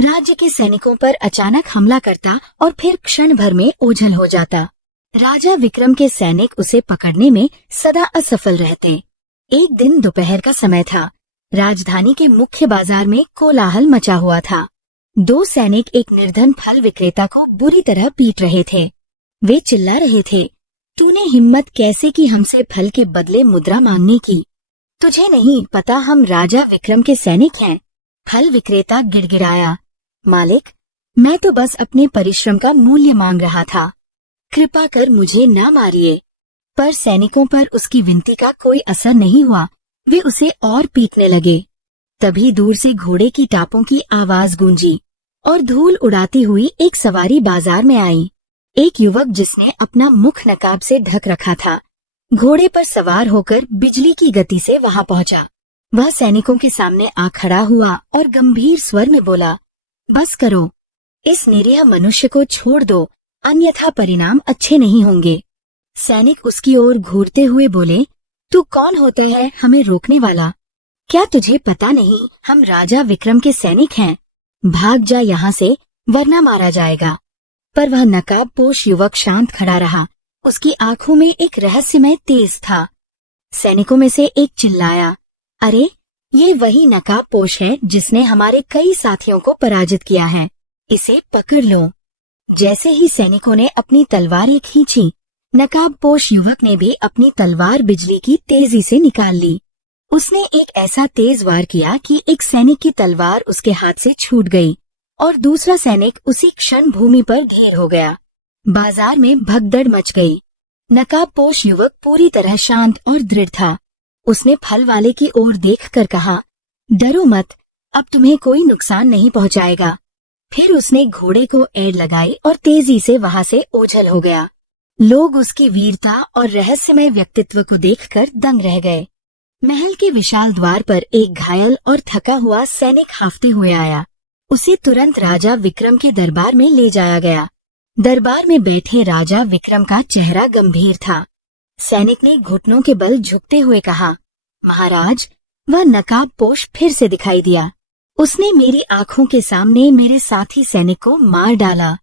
राज्य के सैनिकों पर अचानक हमला करता और फिर क्षण भर में ओझल हो जाता। राजा विक्रम के सैनिक उसे पकड़ने में सदा असफल रहते। एक दिन दोपहर का समय था। राजधानी के मुख्य बाजार में कोलाहल मचा हुआ था। दो सैनिक एक निर्धन फल विक्रेता को बुरी तरह पीट रहे थे। वे चिल्ला रहे थे, तूने हिम्मत कैसे की हमसे फल के बदले मुद्रा मांगने की? तुझे नहीं पता हम राजा विक्रम के सैनिक हैं? फल विक्रेता गिड़गिड़ाया, मालिक, मैं तो बस अपने परिश्रम का मूल्य मांग रहा था। कृपा कर मुझे न मारिए। पर सैनिकों पर उसकी विनती का कोई असर नहीं हुआ। वे उसे और पीटने लगे। तभी दूर से घोड़े की टापों की आवाज गूंजी और धूल उड़ाती हुई एक सवारी बाजार में आई। एक युवक जिसने अपना मुख नकाब से ढक रखा था, घोड़े पर सवार होकर बिजली की गति से वहां पहुंचा। वह सैनिकों के सामने आ खड़ा हुआ और गंभीर स्वर में बोला, बस करो, इस निरीह मनुष्य को छोड़ दो, अन्यथा परिणाम अच्छे नहीं होंगे। सैनिक उसकी ओर घूरते हुए बोले, तू कौन होता है हमें रोकने वाला? क्या तुझे पता नहीं हम राजा विक्रम के सैनिक हैं? भाग जा यहाँ से, वरना मारा जाएगा। पर वह नकाबपोश युवक शांत खड़ा रहा। उसकी आंखों में एक रहस्यमय तेज था। सैनिकों में से एक चिल्लाया, अरे ये वही नकाबपोश है जिसने हमारे कई साथियों को पराजित किया है। इसे पकड़ लो। जैसे ही सैनिकों ने अपनी तलवारें खींची, नकाबपोश युवक ने भी अपनी तलवार बिजली की तेजी से निकाल ली। उसने एक ऐसा तेज वार किया कि एक सैनिक की तलवार उसके हाथ से छूट गई और दूसरा सैनिक उसी क्षण भूमि पर ढेर हो गया। बाजार में भगदड़ मच गई। नकाबपोश युवक पूरी तरह शांत और दृढ़ था। उसने फल वाले की ओर देखकर कहा, डरो मत, अब तुम्हें कोई नुकसान नहीं पहुंचाएगा। फिर उसने घोड़े को एड़ लगाई और तेजी से वहां से ओझल हो गया। लोग उसकी वीरता और रहस्यमय व्यक्तित्व को देखकर दंग रह गए। महल के विशाल द्वार पर एक घायल और थका हुआ सैनिक हांफते हुए आया। उसे तुरंत राजा विक्रम के दरबार में ले जाया गया। दरबार में बैठे राजा विक्रम का चेहरा गंभीर था। सैनिक ने घुटनों के बल झुकते हुए कहा, महाराज, वह नकाबपोश फिर से दिखाई दिया। उसने मेरी आंखों के सामने मेरे साथी सैनिक को मार डाला।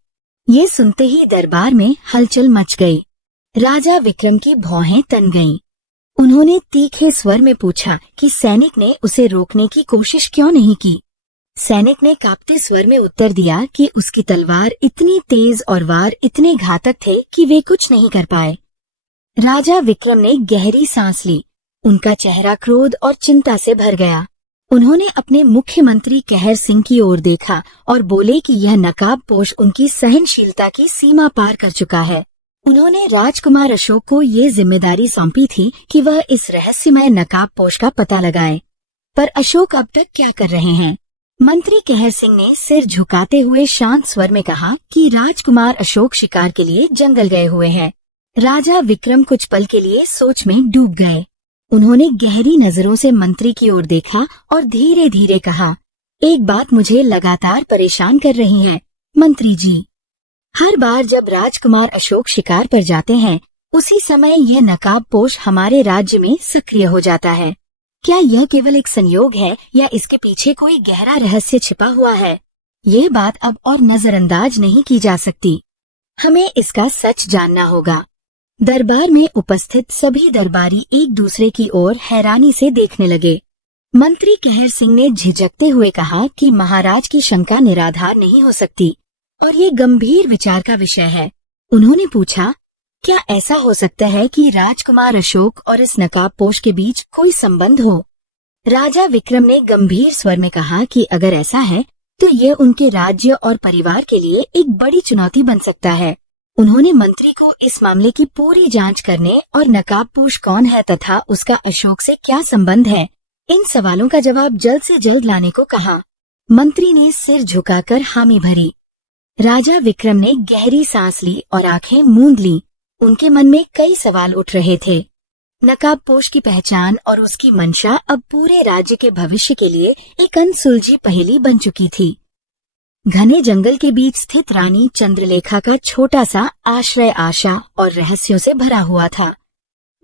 ये सुनते ही दरबार में हलचल मच गई। राजा विक्रम की भौहें तन गईं। उन्होंने तीखे स्वर में पूछा कि सैनिक ने उसे रोकने की कोशिश क्यों नहीं की। सैनिक ने कांपते स्वर में उत्तर दिया कि उसकी तलवार इतनी तेज और वार इतने घातक थे कि वे कुछ नहीं कर पाए। राजा विक्रम ने गहरी सांस ली। उनका चेहरा क्रोध और चिंता से भर गया। उन्होंने अपने मुख्यमंत्री कहर सिंह की ओर देखा और बोले कि यह नकाबपोश उनकी सहनशीलता की सीमा पार कर चुका है। उन्होंने राजकुमार अशोक को ये जिम्मेदारी सौंपी थी कि वह इस रहस्यमय नकाबपोश का पता लगाए। पर अशोक अब तक क्या कर रहे हैं? मंत्री कहर सिंह ने सिर झुकाते हुए शांत स्वर में कहा कि राजकुमार अशोक शिकार के लिए जंगल गए हुए हैं। राजा विक्रम कुछ पल के लिए सोच में डूब गए। उन्होंने गहरी नजरों से मंत्री की ओर देखा और धीरे धीरे कहा, एक बात मुझे लगातार परेशान कर रही है, मंत्री जी। हर बार जब राजकुमार अशोक शिकार पर जाते हैं, उसी समय यह नकाबपोश हमारे राज्य में सक्रिय हो जाता है। क्या यह केवल एक संयोग है या इसके पीछे कोई गहरा रहस्य छिपा हुआ है? यह बात अब और नजरअंदाज नहीं की जा सकती। हमें इसका सच जानना होगा। दरबार में उपस्थित सभी दरबारी एक दूसरे की ओर हैरानी से देखने लगे। मंत्री कहर सिंह ने झिझकते हुए कहा कि महाराज की शंका निराधार नहीं हो सकती और ये गंभीर विचार का विषय है। उन्होंने पूछा, क्या ऐसा हो सकता है कि राजकुमार अशोक और इस नकाबपोश के बीच कोई संबंध हो? राजा विक्रम ने गंभीर स्वर में कहा कि अगर ऐसा है तो यह उनके राज्य और परिवार के लिए एक बड़ी चुनौती बन सकता है। उन्होंने मंत्री को इस मामले की पूरी जांच करने और नकाबपोश कौन है तथा उसका अशोक से क्या संबंध है, इन सवालों का जवाब जल्द से जल्द लाने को कहा। मंत्री ने सिर झुकाकर हामी भरी। राजा विक्रम ने गहरी सांस ली और आंखें मूंद ली। उनके मन में कई सवाल उठ रहे थे। नकाबपोश की पहचान और उसकी मंशा अब पूरे राज्य के भविष्य के लिए एक अनसुलझी पहेली बन चुकी थी। घने जंगल के बीच स्थित रानी चंद्रलेखा का छोटा सा आश्रय आशा और रहस्यों से भरा हुआ था।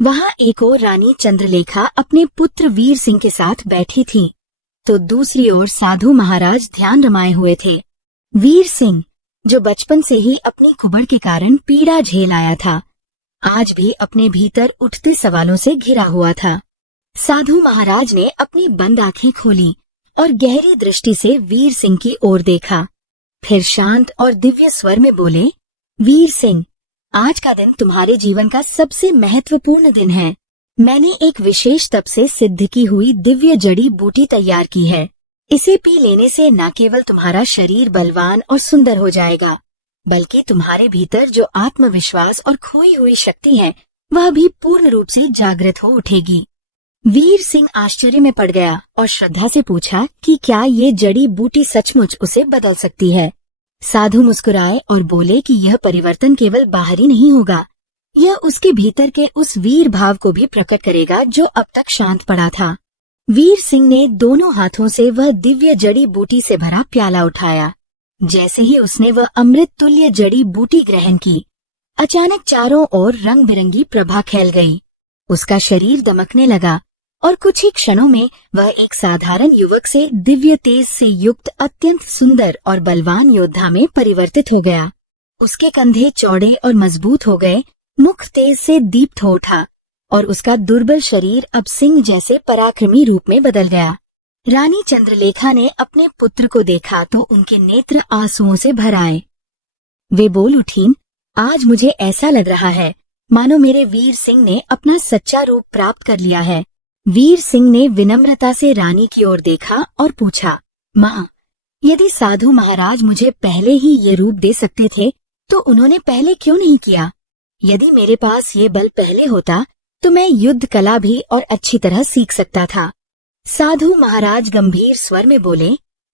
वहाँ एक ओर रानी चंद्रलेखा अपने पुत्र वीर सिंह के साथ बैठी थी, तो दूसरी ओर साधु महाराज ध्यान रमाए हुए थे। वीर सिंह, जो बचपन से ही अपनी कुबड़ के कारण पीड़ा झेल आया था, आज भी अपने भीतर उठते सवालों से घिरा हुआ था। साधु महाराज ने अपनी बंद आंखें खोली और गहरी दृष्टि से वीर सिंह की ओर देखा। फिर शांत और दिव्य स्वर में बोले, वीर सिंह, आज का दिन तुम्हारे जीवन का सबसे महत्वपूर्ण दिन है। मैंने एक विशेष तप से सिद्ध की हुई दिव्य जड़ी बूटी तैयार की है। इसे पी लेने से न केवल तुम्हारा शरीर बलवान और सुंदर हो जाएगा, बल्कि तुम्हारे भीतर जो आत्मविश्वास और खोई हुई शक्ति है, वह भी पूर्ण रूप से जागृत हो उठेगी। वीर सिंह आश्चर्य में पड़ गया और श्रद्धा से पूछा कि क्या ये जड़ी बूटी सचमुच उसे बदल सकती है। साधु मुस्कुराए और बोले कि यह परिवर्तन केवल बाहरी नहीं होगा, यह उसके भीतर के उस वीर भाव को भी प्रकट करेगा जो अब तक शांत पड़ा था। वीर सिंह ने दोनों हाथों से वह दिव्य जड़ी बूटी से भरा प्याला उठाया। जैसे ही उसने वह अमृत तुल्य जड़ी बूटी ग्रहण की, अचानक चारों ओर रंग बिरंगी प्रभा फैल गई। उसका शरीर दमकने लगा और कुछ ही क्षणों में वह एक साधारण युवक से दिव्य तेज से युक्त अत्यंत सुंदर और बलवान योद्धा में परिवर्तित हो गया। उसके कंधे चौड़े और मजबूत हो गए, मुख तेज से दीप्त हो उठा और उसका दुर्बल शरीर अब सिंह जैसे पराक्रमी रूप में बदल गया। रानी चंद्रलेखा ने अपने पुत्र को देखा तो उनके नेत्र आंसुओं से भर आए। वे बोल उठीं, आज मुझे ऐसा लग रहा है मानो मेरे वीर सिंह ने अपना सच्चा रूप प्राप्त कर लिया है। वीर सिंह ने विनम्रता से रानी की ओर देखा और पूछा, माँ, यदि साधु महाराज मुझे पहले ही ये रूप दे सकते थे तो उन्होंने पहले क्यों नहीं किया? यदि मेरे पास ये बल पहले होता तो मैं युद्ध कला भी और अच्छी तरह सीख सकता था। साधु महाराज गंभीर स्वर में बोले,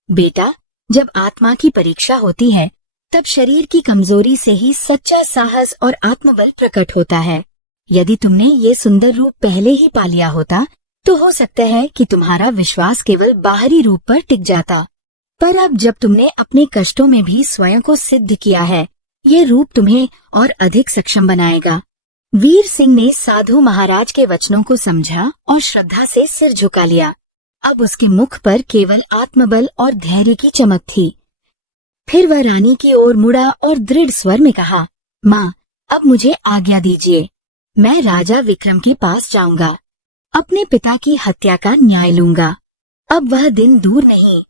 बेटा, जब आत्मा की परीक्षा होती है तब शरीर की कमजोरी से ही सच्चा साहस और आत्मबल प्रकट होता है। यदि तुमने ये सुंदर रूप पहले ही पा लिया होता तो हो सकता है कि तुम्हारा विश्वास केवल बाहरी रूप पर टिक जाता, पर अब जब तुमने अपने कष्टों में भी स्वयं को सिद्ध किया है, ये रूप तुम्हें और अधिक सक्षम बनाएगा। वीर सिंह ने साधु महाराज के वचनों को समझा और श्रद्धा से सिर झुका लिया। अब उसके मुख पर केवल आत्मबल और धैर्य की चमक थी। फिर वह रानी की ओर मुड़ा और दृढ़ स्वर में कहा, माँ, अब मुझे आज्ञा दीजिए, मैं राजा विक्रम के पास जाऊंगा, अपने पिता की हत्या का न्याय लूंगा। अब वह दिन दूर नहीं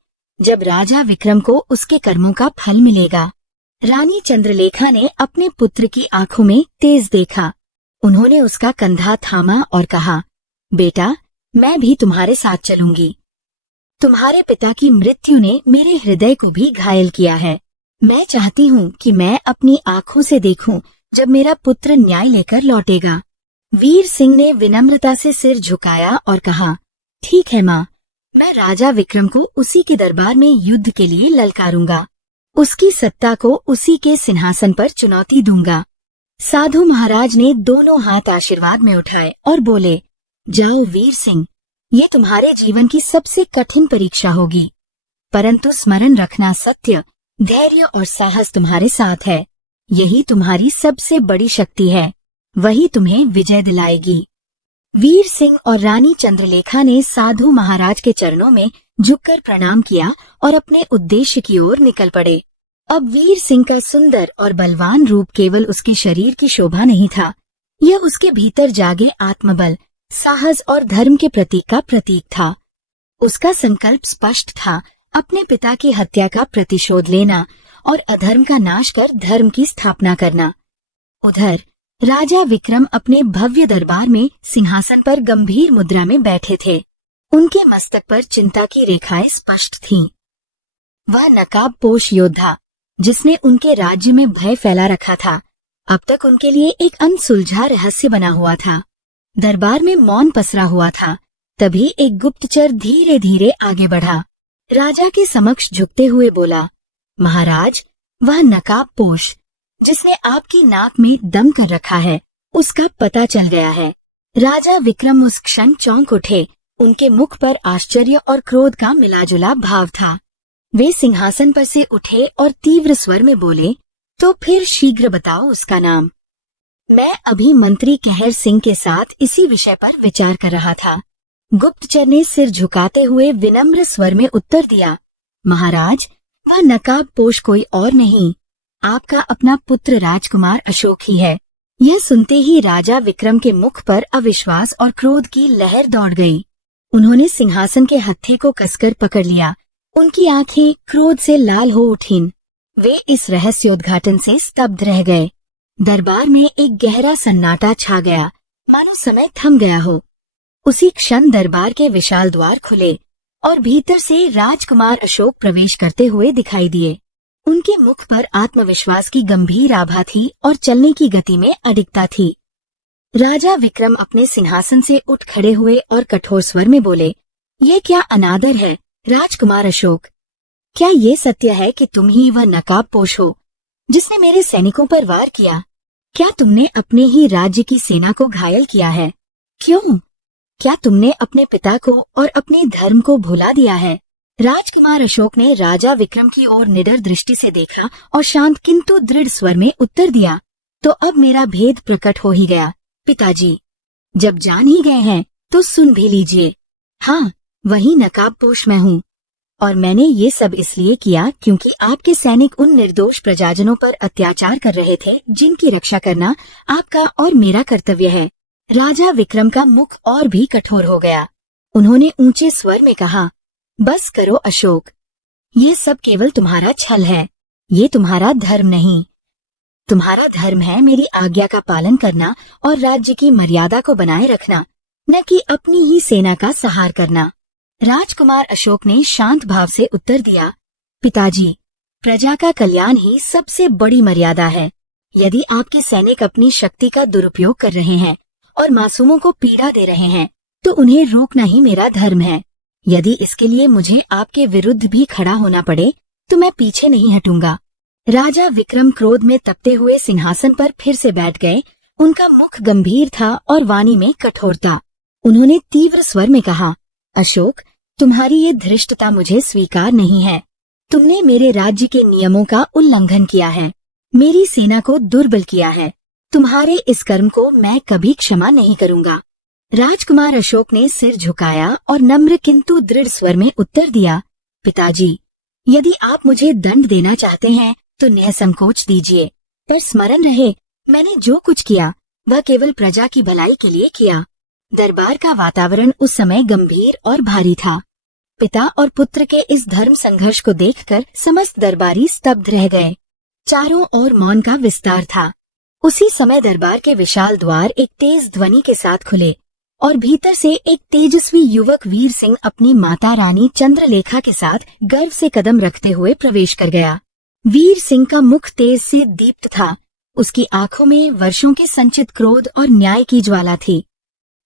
जब राजा विक्रम को उसके कर्मों का फल मिलेगा। रानी चंद्रलेखा ने अपने पुत्र की आंखों में तेज देखा। उन्होंने उसका कंधा थामा और कहा, बेटा, मैं भी तुम्हारे साथ चलूंगी। तुम्हारे पिता की मृत्यु ने मेरे हृदय को भी घायल किया है। मैं चाहती हूँ कि मैं अपनी आंखों से देखूं जब मेरा पुत्र न्याय लेकर लौटेगा। वीर सिंह ने विनम्रता से सिर झुकाया और कहा, ठीक है माँ, मैं राजा विक्रम को उसी के दरबार में युद्ध के लिए ललकारूंगा, उसकी सत्ता को उसी के सिंहासन पर चुनौती दूंगा। साधु महाराज ने दोनों हाथ आशीर्वाद में उठाए और बोले, जाओ वीर सिंह, ये तुम्हारे जीवन की सबसे कठिन परीक्षा होगी, परंतु स्मरण रखना, सत्य, धैर्य और साहस तुम्हारे साथ है। यही तुम्हारी सबसे बड़ी शक्ति है, वही तुम्हें विजय दिलाएगी। वीर सिंह और रानी चंद्रलेखा ने साधु महाराज के चरणों में झुककर प्रणाम किया और अपने उद्देश्य की ओर निकल पड़े। अब वीर सिंह का सुंदर और बलवान रूप केवल उसके शरीर की शोभा नहीं था, यह उसके भीतर जागे आत्मबल, साहस और धर्म के प्रतीक का प्रतीक था। उसका संकल्प स्पष्ट था, अपने पिता की हत्या का प्रतिशोध लेना और अधर्म का नाश कर धर्म की स्थापना करना। उधर राजा विक्रम अपने भव्य दरबार में सिंहासन पर गंभीर मुद्रा में बैठे थे। उनके मस्तक पर चिंता की रेखाएं स्पष्ट थीं। वह नकाबपोश योद्धा, जिसने उनके राज्य में भय फैला रखा था, अब तक उनके लिए एक अनसुलझा रहस्य बना हुआ था। दरबार में मौन पसरा हुआ था। तभी एक गुप्तचर धीरे धीरे आगे बढ़ा। राजा के समक्ष झुकते हुए बोला, महाराज, वह नकाबपोश जिसने आपकी नाक में दम कर रखा है, उसका पता चल गया है। राजा विक्रम उस क्षण चौंक उठे। उनके मुख पर आश्चर्य और क्रोध का मिलाजुला भाव था। वे सिंहासन पर से उठे और तीव्र स्वर में बोले, तो फिर शीघ्र बताओ उसका नाम। मैं अभी मंत्री कहर सिंह के साथ इसी विषय पर विचार कर रहा था। गुप्तचर ने सिर झुकाते हुए विनम्र स्वर में उत्तर दिया, महाराज, वह नकाबपोश कोई और नहीं, आपका अपना पुत्र राजकुमार अशोक ही है। यह सुनते ही राजा विक्रम के मुख पर अविश्वास और क्रोध की लहर दौड़ गई। उन्होंने सिंहासन के हत्थे को कसकर पकड़ लिया। उनकी आंखें क्रोध से लाल हो उठीं। वे इस रहस्योद्घाटन से स्तब्ध रह गए। दरबार में एक गहरा सन्नाटा छा गया, मानो समय थम गया हो। उसी क्षण दरबार के विशाल द्वार खुले और भीतर से राजकुमार अशोक प्रवेश करते हुए दिखाई दिए। उनके मुख पर आत्मविश्वास की गंभीर आभा थी और चलने की गति में अडिगता थी। राजा विक्रम अपने सिंहासन से उठ खड़े हुए और कठोर स्वर में बोले, ये क्या अनादर है राजकुमार अशोक? क्या ये सत्य है कि तुम ही वह नकाबपोश हो जिसने मेरे सैनिकों पर वार किया? क्या तुमने अपने ही राज्य की सेना को घायल किया है? क्यों? क्या तुमने अपने पिता को और अपने धर्म को भुला दिया है? राजकुमार अशोक ने राजा विक्रम की ओर निडर दृष्टि से देखा और शांत किंतु दृढ़ स्वर में उत्तर दिया, तो अब मेरा भेद प्रकट हो ही गया। पिताजी, जब जान ही गए हैं तो सुन भी लीजिए। हाँ, वही नकाबपोश मैं हूँ, और मैंने ये सब इसलिए किया क्योंकि आपके सैनिक उन निर्दोष प्रजाजनों पर अत्याचार कर रहे थे जिनकी रक्षा करना आपका और मेरा कर्तव्य है। राजा विक्रम का मुख और भी कठोर हो गया। उन्होंने ऊंचे स्वर में कहा, बस करो अशोक, ये सब केवल तुम्हारा छल है, ये तुम्हारा धर्म नहीं। तुम्हारा धर्म है मेरी आज्ञा का पालन करना और राज्य की मर्यादा को बनाए रखना, न कि अपनी ही सेना का सहार करना। राजकुमार अशोक ने शांत भाव से उत्तर दिया, पिताजी, प्रजा का कल्याण ही सबसे बड़ी मर्यादा है। यदि आपके सैनिक अपनी शक्ति का दुरुपयोग कर रहे हैं और मासूमों को पीड़ा दे रहे हैं, तो उन्हें रोकना ही मेरा धर्म है। यदि इसके लिए मुझे आपके विरुद्ध भी खड़ा होना पड़े, तो मैं पीछे नहीं हटूंगा। राजा विक्रम क्रोध में तपते हुए सिंहासन पर फिर से बैठ गए। उनका मुख गंभीर था और वाणी में कठोरता। उन्होंने तीव्र स्वर में कहा, अशोक, तुम्हारी ये धृष्टता मुझे स्वीकार नहीं है। तुमने मेरे राज्य के नियमों का उल्लंघन किया है, मेरी सेना को दुर्बल किया है। तुम्हारे इस कर्म को मैं कभी क्षमा नहीं करूंगा। राजकुमार अशोक ने सिर झुकाया और नम्र किंतु दृढ़ स्वर में उत्तर दिया, पिताजी, यदि आप मुझे दंड देना चाहते हैं तो निःसंकोच दीजिए, पर स्मरण रहे, मैंने जो कुछ किया वह केवल प्रजा की भलाई के लिए किया। दरबार का वातावरण उस समय गंभीर और भारी था। पिता और पुत्र के इस धर्म संघर्ष को देखकर समस्त दरबारी स्तब्ध रह गए। चारों ओर मौन का विस्तार था। उसी समय दरबार के विशाल द्वार एक तेज ध्वनि के साथ खुले और भीतर से एक तेजस्वी युवक वीर सिंह अपनी माता रानी चंद्रलेखा के साथ गर्व से कदम रखते हुए प्रवेश कर गया। वीर सिंह का मुख तेज से दीप्त था। उसकी आंखों में वर्षों के संचित क्रोध और न्याय की ज्वाला थी।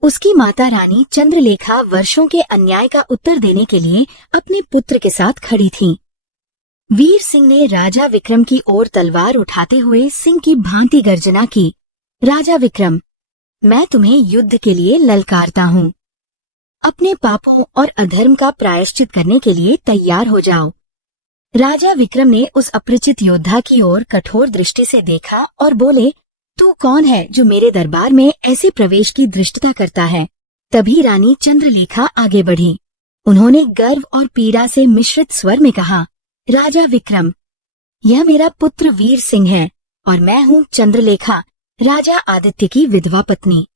उसकी माता रानी चंद्रलेखा वर्षों के अन्याय का उत्तर देने के लिए अपने पुत्र के साथ खड़ी थीं। वीर सिंह ने राजा विक्रम की ओर तलवार उठाते हुए सिंह की भांति गर्जना की, राजा विक्रम, मैं तुम्हें युद्ध के लिए ललकारता हूँ। अपने पापों और अधर्म का प्रायश्चित करने के लिए तैयार हो जाओ। राजा विक्रम ने उस अपरिचित योद्धा की ओर कठोर दृष्टि से देखा और बोले, तू कौन है जो मेरे दरबार में ऐसे प्रवेश की धृष्टता करता है? तभी रानी चंद्रलेखा आगे बढ़ी। उन्होंने गर्व और पीड़ा से मिश्रित स्वर में कहा, राजा विक्रम, यह मेरा पुत्र वीर सिंह है और मैं हूँ चंद्रलेखा, राजा आदित्य की विधवा पत्नी।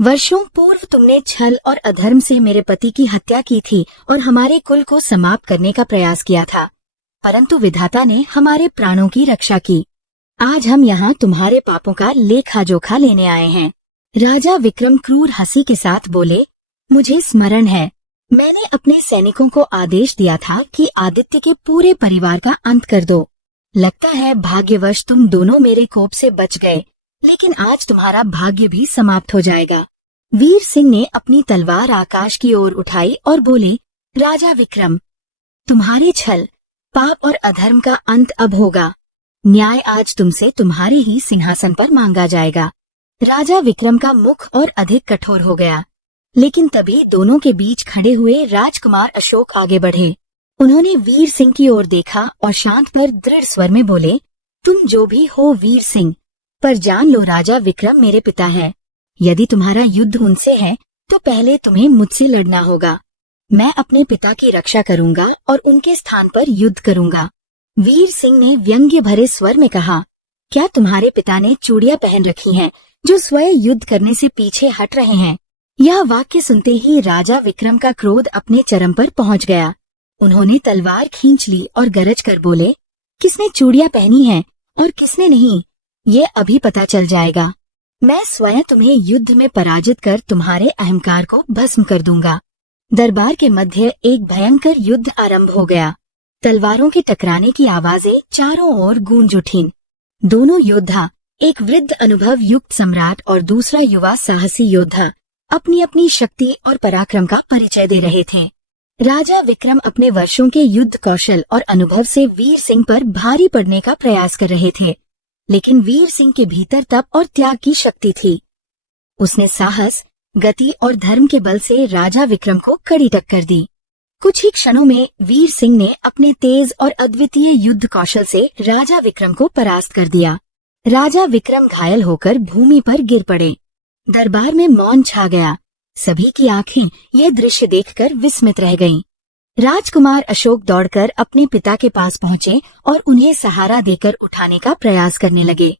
वर्षों पूर्व तुमने छल और अधर्म से मेरे पति की हत्या की थी और हमारे कुल को समाप्त करने का प्रयास किया था, परंतु विधाता ने हमारे प्राणों की रक्षा की। आज हम यहाँ तुम्हारे पापों का लेखा जोखा लेने आए हैं। राजा विक्रम क्रूर हंसी के साथ बोले, मुझे स्मरण है, मैंने अपने सैनिकों को आदेश दिया था कि आदित्य के पूरे परिवार का अंत कर दो। लगता है भाग्यवश तुम दोनों मेरे कोप से बच गए, लेकिन आज तुम्हारा भाग्य भी समाप्त हो जाएगा। वीर सिंह ने अपनी तलवार आकाश की ओर उठाई और बोले, राजा विक्रम, तुम्हारे छल, पाप और अधर्म का अंत अब होगा। न्याय आज तुमसे तुम्हारे ही सिंहासन पर मांगा जाएगा। राजा विक्रम का मुख और अधिक कठोर हो गया, लेकिन तभी दोनों के बीच खड़े हुए राजकुमार अशोक आगे बढ़े। उन्होंने वीर सिंह की ओर देखा और शांत पर दृढ़ स्वर में बोले, तुम जो भी हो वीर सिंह, पर जान लो राजा विक्रम मेरे पिता हैं। यदि तुम्हारा युद्ध उनसे है तो पहले तुम्हें मुझसे लड़ना होगा। मैं अपने पिता की रक्षा करूंगा और उनके स्थान पर युद्ध करूंगा। वीर सिंह ने व्यंग्य भरे स्वर में कहा, क्या तुम्हारे पिता ने चूड़ियां पहन रखी हैं जो स्वयं युद्ध करने से पीछे हट रहे हैं? यह वाक्य सुनते ही राजा विक्रम का क्रोध अपने चरम पर पहुंच गया। उन्होंने तलवार खींच ली और गरज कर बोले, किसने चूड़ियां पहनी हैं और किसने नहीं, ये अभी पता चल जाएगा। मैं स्वयं तुम्हें युद्ध में पराजित कर तुम्हारे अहंकार को भस्म कर दूंगा। दरबार के मध्य एक भयंकर युद्ध आरंभ हो गया। तलवारों के टकराने की आवाजें चारों ओर गूंज उठीं। दोनों योद्धा, एक वृद्ध अनुभव युक्त सम्राट और दूसरा युवा साहसी योद्धा, अपनी अपनी शक्ति और पराक्रम का परिचय दे रहे थे। राजा विक्रम अपने वर्षों के युद्ध कौशल और अनुभव से वीर सिंह पर भारी पड़ने का प्रयास कर रहे थे, लेकिन वीर सिंह के भीतर तप और त्याग की शक्ति थी। उसने साहस, गति और धर्म के बल से राजा विक्रम को कड़ी टक्कर दी। कुछ ही क्षणों में वीर सिंह ने अपने तेज और अद्वितीय युद्ध कौशल से राजा विक्रम को परास्त कर दिया। राजा विक्रम घायल होकर भूमि पर गिर पड़े। दरबार में मौन छा गया। सभी की आंखें यह दृश्य देखकर विस्मित रह गईं। राजकुमार अशोक दौड़कर अपने पिता के पास पहुंचे और उन्हें सहारा देकर उठाने का प्रयास करने लगे।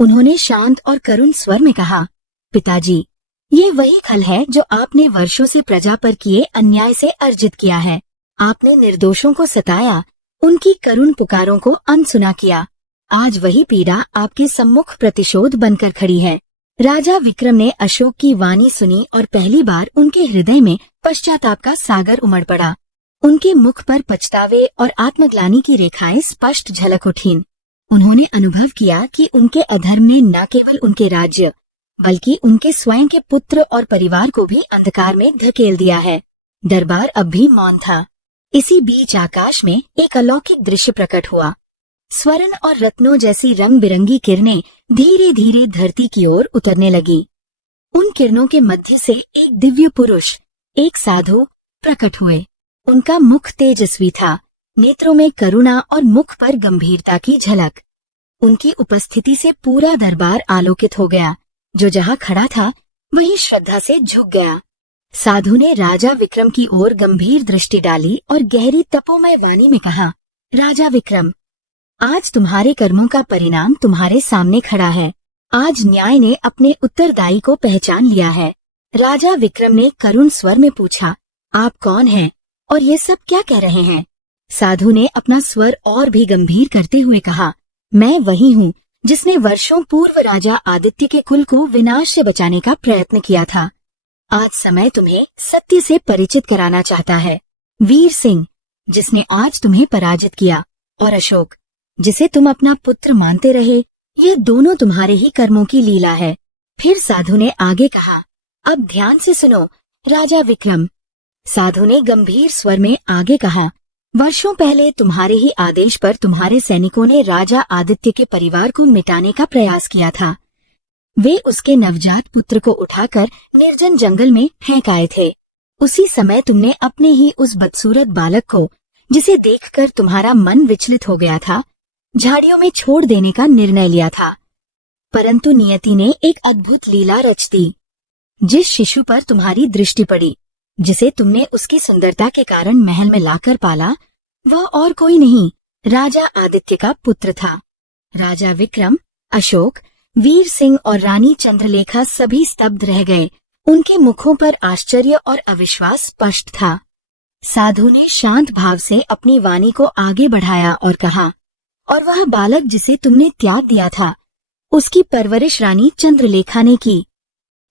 उन्होंने शांत और करुण स्वर में कहा, पिताजी, ये वही खल है जो आपने वर्षों से प्रजा पर किए अन्याय से अर्जित किया है। आपने निर्दोषों को सताया, उनकी करुण पुकारों को अनसुना किया। आज वही पीड़ा आपके सम्मुख प्रतिशोध बनकर खड़ी है। राजा विक्रम ने अशोक की वाणी सुनी और पहली बार उनके हृदय में पश्चाताप का सागर उमड़ पड़ा। उनके मुख पर पछतावे और आत्मग्लानि की रेखाएं स्पष्ट झलक उठीं। उन्होंने अनुभव किया कि उनके अधर्म ने न केवल उनके राज्य बल्कि उनके स्वयं के पुत्र और परिवार को भी अंधकार में धकेल दिया है। दरबार अब भी मौन था। इसी बीच आकाश में एक अलौकिक दृश्य प्रकट हुआ। स्वर्ण और रत्नों जैसी रंग बिरंगी किरणें धीरे धीरे धरती की ओर उतरने लगी। उन किरणों के मध्य से एक दिव्य पुरुष, एक साधु प्रकट हुए। उनका मुख तेजस्वी था, नेत्रों में करुणा और मुख पर गंभीरता की झलक। उनकी उपस्थिति से पूरा दरबार आलोकित हो गया। जो जहाँ खड़ा था वही श्रद्धा से झुक गया। साधु ने राजा विक्रम की ओर गंभीर दृष्टि डाली और गहरी तपोमय वाणी में कहा, राजा विक्रम, आज तुम्हारे कर्मों का परिणाम तुम्हारे सामने खड़ा है। आज न्याय ने अपने उत्तरदायी को पहचान लिया है। राजा विक्रम ने करुण स्वर में पूछा, आप कौन हैं और ये सब क्या कह रहे हैं? साधु ने अपना स्वर और भी गंभीर करते हुए कहा, मैं वही हूँ जिसने वर्षों पूर्व राजा आदित्य के कुल को विनाश से बचाने का प्रयत्न किया था। आज समय तुम्हें सत्य से परिचित कराना चाहता है। वीर सिंह, जिसने आज तुम्हें पराजित किया, और अशोक, जिसे तुम अपना पुत्र मानते रहे, ये दोनों तुम्हारे ही कर्मों की लीला है। फिर साधु ने आगे कहा, अब ध्यान से सुनो राजा विक्रम। साधु ने गंभीर स्वर में आगे कहा, वर्षों पहले तुम्हारे ही आदेश पर तुम्हारे सैनिकों ने राजा आदित्य के परिवार को मिटाने का प्रयास किया था। वे उसके नवजात पुत्र को उठाकर निर्जन जंगल में फेंक आए थे। उसी समय तुमने अपने ही उस बदसूरत बालक को, जिसे देखकर तुम्हारा मन विचलित हो गया था, झाड़ियों में छोड़ देने का निर्णय लिया था। परंतु नियति ने एक अद्भुत लीला रच दी। जिस शिशु पर तुम्हारी दृष्टि पड़ी, जिसे तुमने उसकी सुंदरता के कारण महल में लाकर पाला, वह और कोई नहीं, राजा आदित्य का पुत्र था। राजा विक्रम, अशोक, वीर सिंह और रानी चंद्रलेखा सभी स्तब्ध रह गए। उनके मुखों पर आश्चर्य और अविश्वास स्पष्ट था। साधु ने शांत भाव से अपनी वाणी को आगे बढ़ाया और कहा, और वह बालक जिसे तुमने त्याग दिया था, उसकी परवरिश रानी चंद्रलेखा ने की।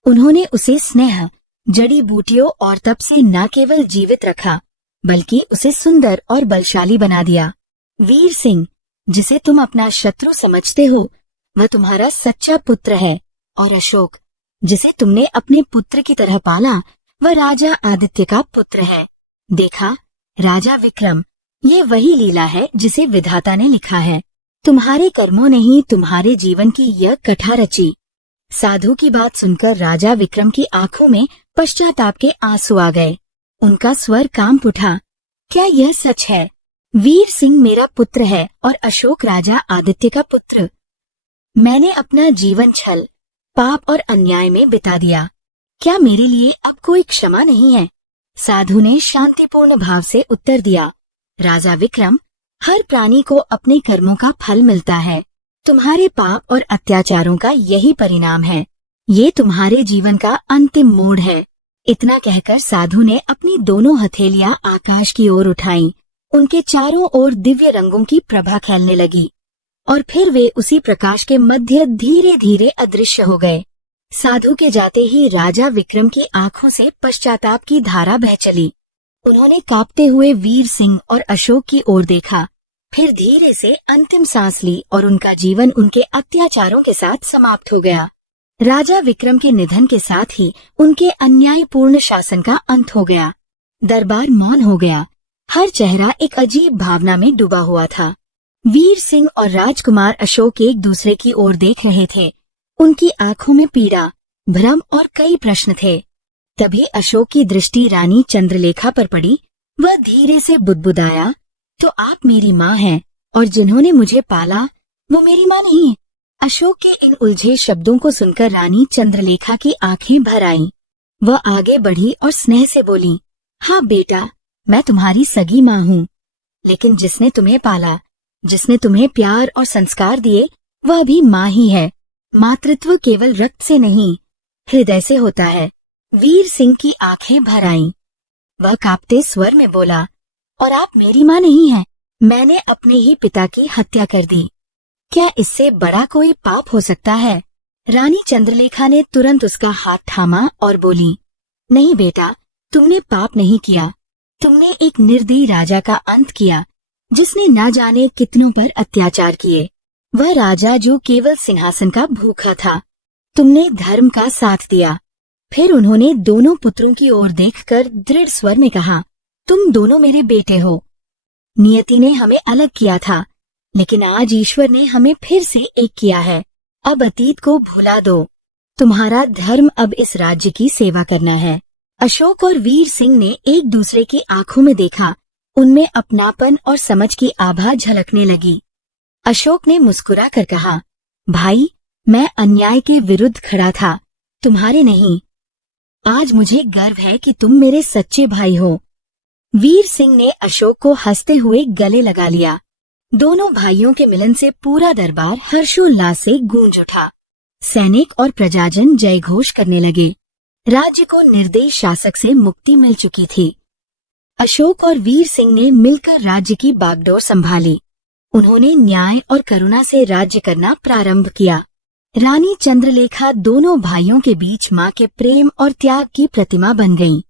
उन्होंने उसे स्नेह, जड़ी बूटियों और तप से न केवल जीवित रखा, बल्कि उसे सुंदर और बलशाली बना दिया। वीर सिंह, जिसे तुम अपना शत्रु समझते हो, वह तुम्हारा सच्चा पुत्र है। और अशोक, जिसे तुमने अपने पुत्र की तरह पाला, वह राजा आदित्य का पुत्र है। देखा राजा विक्रम, ये वही लीला है जिसे विधाता ने लिखा है। तुम्हारे कर्मों ने ही तुम्हारे जीवन की यह कथा रची। साधु की बात सुनकर राजा विक्रम की आंखों में पश्चाताप के आंसू आ गए। उनका स्वर कांप उठा। क्या यह सच है? वीर सिंह मेरा पुत्र है और अशोक राजा आदित्य का पुत्र। मैंने अपना जीवन छल, पाप और अन्याय में बिता दिया। क्या मेरे लिए अब कोई क्षमा नहीं है? साधु ने शांतिपूर्ण भाव से उत्तर दिया, राजा विक्रम, हर प्राणी को अपने कर्मों का फल मिलता है। तुम्हारे पाप और अत्याचारों का यही परिणाम है। ये तुम्हारे जीवन का अंतिम मोड़ है। इतना कहकर साधु ने अपनी दोनों हथेलियां आकाश की ओर उठाईं। उनके चारों ओर दिव्य रंगों की प्रभा फैलने लगी और फिर वे उसी प्रकाश के मध्य धीरे धीरे अदृश्य हो गए। साधु के जाते ही राजा विक्रम की आंखों से पश्चाताप की धारा बह चली। उन्होंने कांपते हुए वीर सिंह और अशोक की ओर देखा, फिर धीरे से अंतिम सांस ली और उनका जीवन उनके अत्याचारों के साथ समाप्त हो गया। राजा विक्रम के निधन के साथ ही उनके अन्यायपूर्ण शासन का अंत हो गया। दरबार मौन हो गया। हर चेहरा एक अजीब भावना में डूबा हुआ था। वीर सिंह और राजकुमार अशोक एक दूसरे की ओर देख रहे थे। उनकी आंखों में पीड़ा, भ्रम और कई प्रश्न थे। तभी अशोक की दृष्टि रानी चंद्रलेखा पर पड़ी। वह धीरे से बुदबुदाया, तो आप मेरी माँ हैं और जिन्होंने मुझे पाला वो मेरी माँ नहीं, अशोक के इन उलझे शब्दों को सुनकर रानी चंद्रलेखा की आंखें भर आईं। वह आगे बढ़ी और स्नेह से बोली, हाँ बेटा, मैं तुम्हारी सगी माँ हूँ, लेकिन जिसने तुम्हें पाला, जिसने तुम्हें प्यार और संस्कार दिए, वह भी माँ ही है। मातृत्व केवल रक्त से नहीं, हृदय से होता है। वीर सिंह की आंखें भर आईं। वह कांपते स्वर में बोला, और आप मेरी माँ नहीं हैं। मैंने अपने ही पिता की हत्या कर दी। क्या इससे बड़ा कोई पाप हो सकता है? रानी चंद्रलेखा ने तुरंत उसका हाथ थामा और बोली, नहीं बेटा, तुमने पाप नहीं किया। तुमने एक निर्दयी राजा का अंत किया, जिसने न जाने कितनों पर अत्याचार किए। वह राजा जो केवल सिंहासन का भूखा था। तुमने धर्म का साथ दिया। फिर उन्होंने दोनों पुत्रों की ओर देखकर दृढ़ स्वर में कहा, तुम दोनों मेरे बेटे हो। नियति ने हमें अलग किया था, लेकिन आज ईश्वर ने हमें फिर से एक किया है। अब अतीत को भुला दो। तुम्हारा धर्म अब इस राज्य की सेवा करना है। अशोक और वीर सिंह ने एक दूसरे की आंखों में देखा। उनमें अपनापन और समझ की आभा झलकने लगी। अशोक ने मुस्कुरा कर कहा, भाई, मैं अन्याय के विरुद्ध खड़ा था, तुम्हारे नहीं। आज मुझे गर्व है कि तुम मेरे सच्चे भाई हो। वीर सिंह ने अशोक को हंसते हुए गले लगा लिया। दोनों भाइयों के मिलन से पूरा दरबार हर्षोल्लास से गूंज उठा। सैनिक और प्रजाजन जयघोष करने लगे। राज्य को निर्दयी शासक से मुक्ति मिल चुकी थी। अशोक और वीर सिंह ने मिलकर राज्य की बागडोर संभाली। उन्होंने न्याय और करुणा से राज्य करना प्रारंभ किया। रानी चंद्रलेखा दोनों भाइयों के बीच माँ के प्रेम और त्याग की प्रतिमा बन गईं।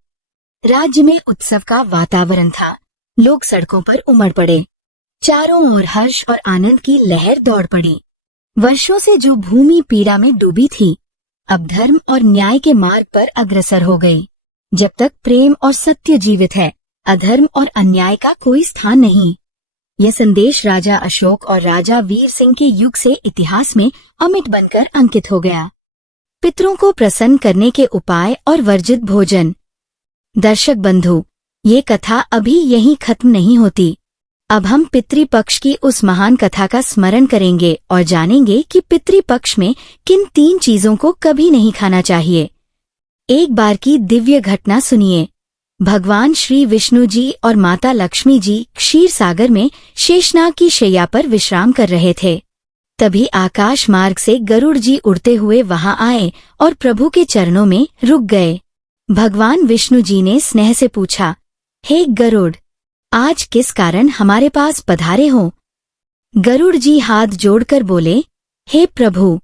राज्य में उत्सव का वातावरण था। लोग सड़कों पर उमड़ पड़े। चारों ओर हर्ष और आनंद की लहर दौड़ पड़ी। वर्षों से जो भूमि पीड़ा में डूबी थी, अब धर्म और न्याय के मार्ग पर अग्रसर हो गई। जब तक प्रेम और सत्य जीवित है, अधर्म और अन्याय का कोई स्थान नहीं। यह संदेश राजा अशोक और राजा वीर सिंह के युग से इतिहास में अमिट बनकर अंकित हो गया। पितरों को प्रसन्न करने के उपाय और वर्जित भोजन। दर्शक बंधु, ये कथा अभी यहीं खत्म नहीं होती। अब हम पितृपक्ष की उस महान कथा का स्मरण करेंगे और जानेंगे कि पितृपक्ष में किन 3 चीजों को कभी नहीं खाना चाहिए। एक बार की दिव्य घटना सुनिए। भगवान श्री विष्णु जी और माता लक्ष्मी जी क्षीर सागर में शेषनाग की शैया पर विश्राम कर रहे थे। तभी आकाश मार्ग से गरुड़ जी उड़ते हुए वहां आए और प्रभु के चरणों में रुक गए। भगवान विष्णु जी ने स्नेह से पूछा, हे गरुड़, आज किस कारण हमारे पास पधारे हो? गरुड़ जी हाथ जोड़कर बोले, हे प्रभु,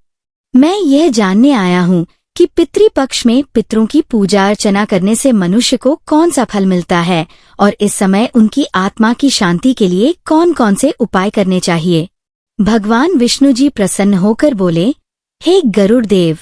मैं यह जानने आया हूँ कि पितृपक्ष में पितरों की पूजा अर्चना करने से मनुष्य को कौन सा फल मिलता है और इस समय उनकी आत्मा की शांति के लिए कौन कौन से उपाय करने चाहिए। भगवान विष्णु जी प्रसन्न होकर बोले, हे गरुड़ देव,